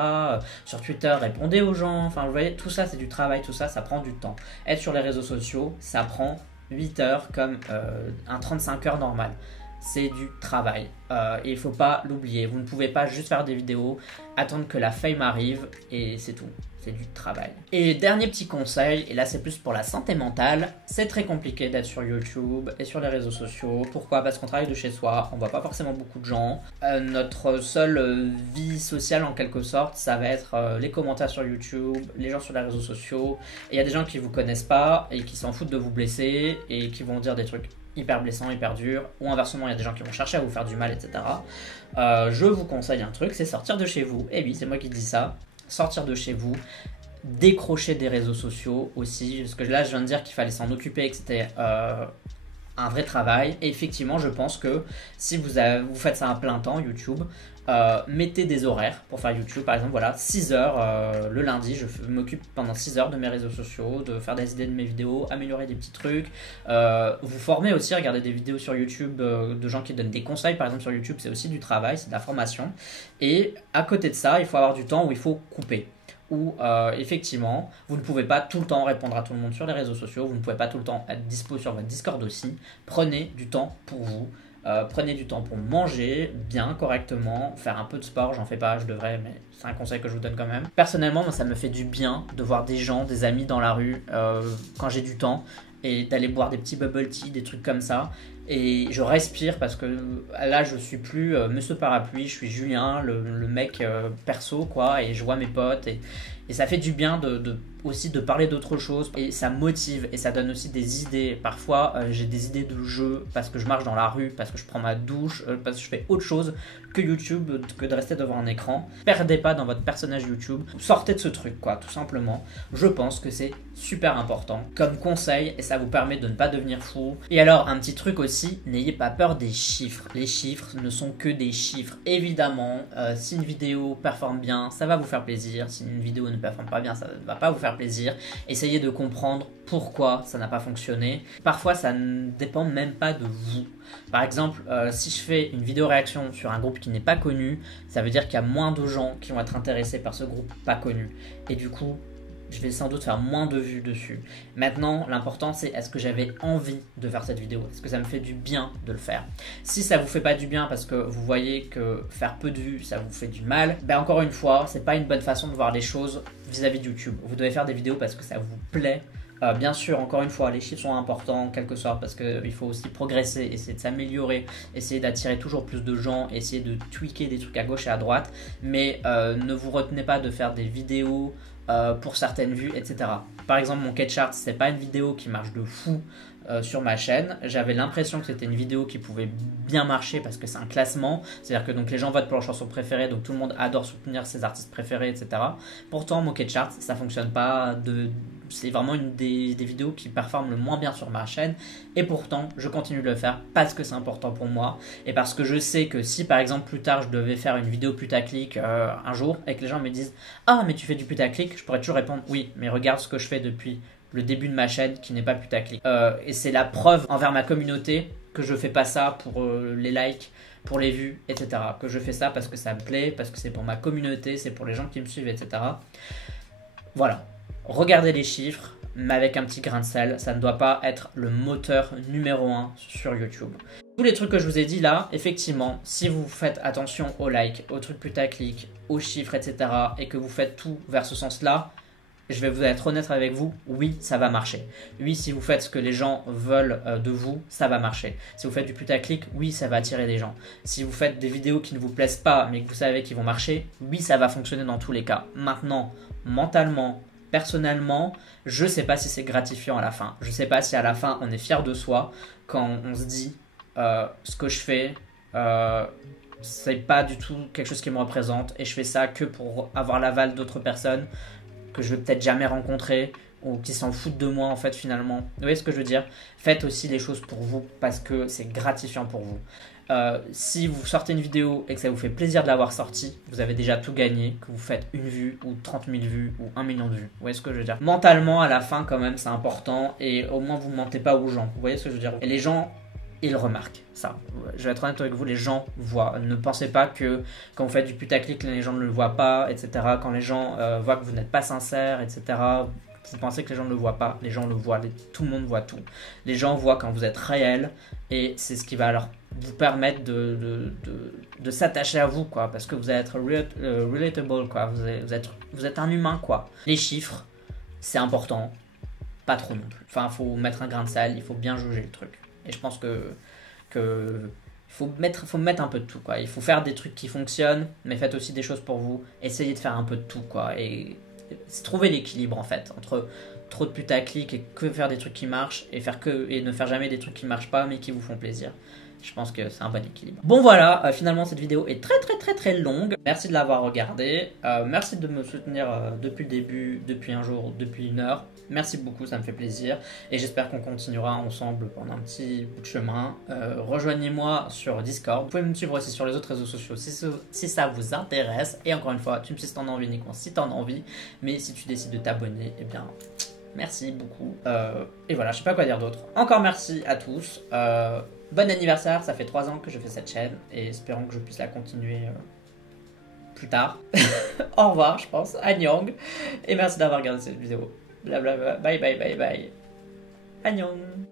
Sur Twitter répondez aux gens, enfin vous voyez tout ça c'est du travail, tout ça ça prend du temps. Être sur les réseaux sociaux ça prend 8 heures comme un 35 heures normal. C'est du travail et il ne faut pas l'oublier. Vous ne pouvez pas juste faire des vidéos, attendre que la fame arrive et c'est tout. C'est du travail. Et dernier petit conseil, et là c'est plus pour la santé mentale, c'est très compliqué d'être sur YouTube et sur les réseaux sociaux. Pourquoi? Parce qu'on travaille de chez soi, on voit pas forcément beaucoup de gens. Notre seule vie sociale en quelque sorte, ça va être les commentaires sur YouTube, les gens sur les réseaux sociaux. Et il y a des gens qui vous connaissent pas et qui s'en foutent de vous blesser et qui vont dire des trucs hyper blessants, hyper durs, ou inversement il y a des gens qui vont chercher à vous faire du mal, etc. Je vous conseille un truc, c'est sortir de chez vous. Et oui, c'est moi qui dis ça. Sortir de chez vous, décrocher des réseaux sociaux aussi, parce que là je viens de dire qu'il fallait s'en occuper et que c'était un vrai travail. Et effectivement, je pense que si vous faites ça à plein temps, YouTube, mettez des horaires pour faire YouTube. Par exemple, voilà, 6 heures le lundi, je m'occupe pendant 6 heures de mes réseaux sociaux, de faire des idées de mes vidéos, améliorer des petits trucs. Vous formez aussi, regardez des vidéos sur YouTube de gens qui donnent des conseils. Par exemple, sur YouTube, c'est aussi du travail, c'est de la formation. Et à côté de ça, il faut avoir du temps où il faut couper. Où effectivement, vous ne pouvez pas tout le temps répondre à tout le monde sur les réseaux sociaux, vous ne pouvez pas tout le temps être dispo sur votre Discord aussi. Prenez du temps pour vous. Prenez du temps pour manger bien, correctement, faire un peu de sport, j'en fais pas, je devrais, mais c'est un conseil que je vous donne quand même. Personnellement, moi, ça me fait du bien de voir des gens, des amis dans la rue quand j'ai du temps et d'aller boire des petits bubble tea, des trucs comme ça. Et je respire parce que là, je suis plus Monsieur Parapluie, je suis Julien, le mec perso, quoi, et je vois mes potes et ça fait du bien aussi de parler d'autres choses et ça motive et ça donne aussi des idées. Parfois, j'ai des idées de jeux parce que je marche dans la rue, parce que je prends ma douche, parce que je fais autre chose que YouTube, que de rester devant un écran. Perdez pas dans votre personnage YouTube, sortez de ce truc, quoi, tout simplement. Je pense que c'est super important comme conseil et ça vous permet de ne pas devenir fou. Et alors, un petit truc aussi, n'ayez pas peur des chiffres. Les chiffres ne sont que des chiffres. Évidemment, si une vidéo performe bien, ça va vous faire plaisir. Si une vidéo ne performe pas bien, ça ne va pas vous faire plaisir. Essayez de comprendre pourquoi ça n'a pas fonctionné. Parfois, ça ne dépend même pas de vous. Par exemple, si je fais une vidéo réaction sur un groupe qui n'est pas connu, ça veut dire qu'il y a moins de gens qui vont être intéressés par ce groupe pas connu. Et du coup, je vais sans doute faire moins de vues dessus. Maintenant, l'important c'est est-ce que j'avais envie de faire cette vidéo? Est-ce que ça me fait du bien de le faire? Si ça vous fait pas du bien parce que vous voyez que faire peu de vues, ça vous fait du mal, ben encore une fois, c'est pas une bonne façon de voir les choses vis-à-vis de YouTube. Vous devez faire des vidéos parce que ça vous plaît. Bien sûr, encore une fois, les chiffres sont importants en quelque sorte parce qu'il faut aussi progresser, essayer de s'améliorer, essayer d'attirer toujours plus de gens, essayer de tweaker des trucs à gauche et à droite, mais ne vous retenez pas de faire des vidéos pour certaines vues, etc. Par exemple, mon Ketchart, c'est pas une vidéo qui marche de fou sur ma chaîne. J'avais l'impression que c'était une vidéo qui pouvait bien marcher parce que c'est un classement, c'est-à-dire que donc les gens votent pour leur chanson préférée, donc tout le monde adore soutenir ses artistes préférés, etc. Pourtant, mon Ketchart, ça fonctionne pas c'est vraiment une des vidéos qui performe le moins bien sur ma chaîne et pourtant je continue de le faire parce que c'est important pour moi et parce que je sais que si par exemple plus tard je devais faire une vidéo putaclic un jour et que les gens me disent « Ah mais tu fais du putaclic », je pourrais toujours répondre « Oui mais regarde ce que je fais depuis le début de ma chaîne qui n'est pas putaclic ». Et c'est la preuve envers ma communauté que je fais pas ça pour les likes, pour les vues, etc. Que je fais ça parce que ça me plaît, parce que c'est pour ma communauté, c'est pour les gens qui me suivent, etc. Voilà. Regardez les chiffres, mais avec un petit grain de sel, ça ne doit pas être le moteur numéro 1 sur YouTube. Tous les trucs que je vous ai dit là, effectivement, si vous faites attention aux likes, aux trucs putaclic, aux chiffres, etc. et que vous faites tout vers ce sens-là, je vais vous être honnête avec vous, oui, ça va marcher. Oui, si vous faites ce que les gens veulent de vous, ça va marcher. Si vous faites du putaclic, oui, ça va attirer des gens. Si vous faites des vidéos qui ne vous plaisent pas, mais que vous savez qu'ils vont marcher, oui, ça va fonctionner dans tous les cas. Maintenant, mentalement, personnellement, je sais pas si c'est gratifiant à la fin. Je sais pas si à la fin on est fier de soi quand on se dit ce que je fais, c'est pas du tout quelque chose qui me représente et je fais ça que pour avoir l'aval d'autres personnes que je vais peut-être jamais rencontrer ou qui s'en foutent de moi en fait finalement. Vous voyez ce que je veux dire? Faites aussi les choses pour vous parce que c'est gratifiant pour vous. Si vous sortez une vidéo et que ça vous fait plaisir de l'avoir sortie, vous avez déjà tout gagné, que vous faites une vue ou 30 000 vues ou 1 million de vues. Vous voyez ce que je veux dire? Mentalement, à la fin, quand même, c'est important et au moins vous ne mentez pas aux gens. Vous voyez ce que je veux dire? Et les gens, ils remarquent ça. Je vais être honnête avec vous, les gens voient. Ne pensez pas que quand vous faites du putaclic, les gens ne le voient pas, etc. Quand les gens voient que vous n'êtes pas sincère, etc. Vous pensez que les gens ne le voient pas, les gens le voient, tout le monde voit tout. Les gens voient quand vous êtes réel et c'est ce qui va alors vous permettre de s'attacher à vous, quoi, parce que vous allez être relatable, quoi. Vous êtes un humain, quoi. Les chiffres, c'est important, pas trop non plus. Enfin, il faut mettre un grain de sel, il faut bien juger le truc. Et je pense que faut mettre un peu de tout, quoi. Il faut faire des trucs qui fonctionnent, mais faites aussi des choses pour vous. Essayez de faire un peu de tout, quoi. Et trouver l'équilibre en fait entre trop de putaclic et que faire des trucs qui marchent et ne faire jamais des trucs qui marchent pas mais qui vous font plaisir. Je pense que c'est un bon équilibre. Bon voilà, finalement cette vidéo est très longue. Merci de l'avoir regardée. Merci de me soutenir depuis le début, depuis un jour, depuis une heure. Merci beaucoup, ça me fait plaisir. Et j'espère qu'on continuera ensemble pendant un petit bout de chemin. Rejoignez-moi sur Discord. Vous pouvez me suivre aussi sur les autres réseaux sociaux si ça vous intéresse. Et encore une fois, tu me suis si t'en as envie uniquement si t'en as envie. Mais si tu décides de t'abonner, eh bien... merci beaucoup. Et voilà, je sais pas quoi dire d'autre. Encore merci à tous. Bon anniversaire, ça fait 3 ans que je fais cette chaîne et espérons que je puisse la continuer plus tard. Au revoir, je pense. Annyeong. Et merci d'avoir regardé cette vidéo. Blablabla. Bye bye bye bye. Annyeong.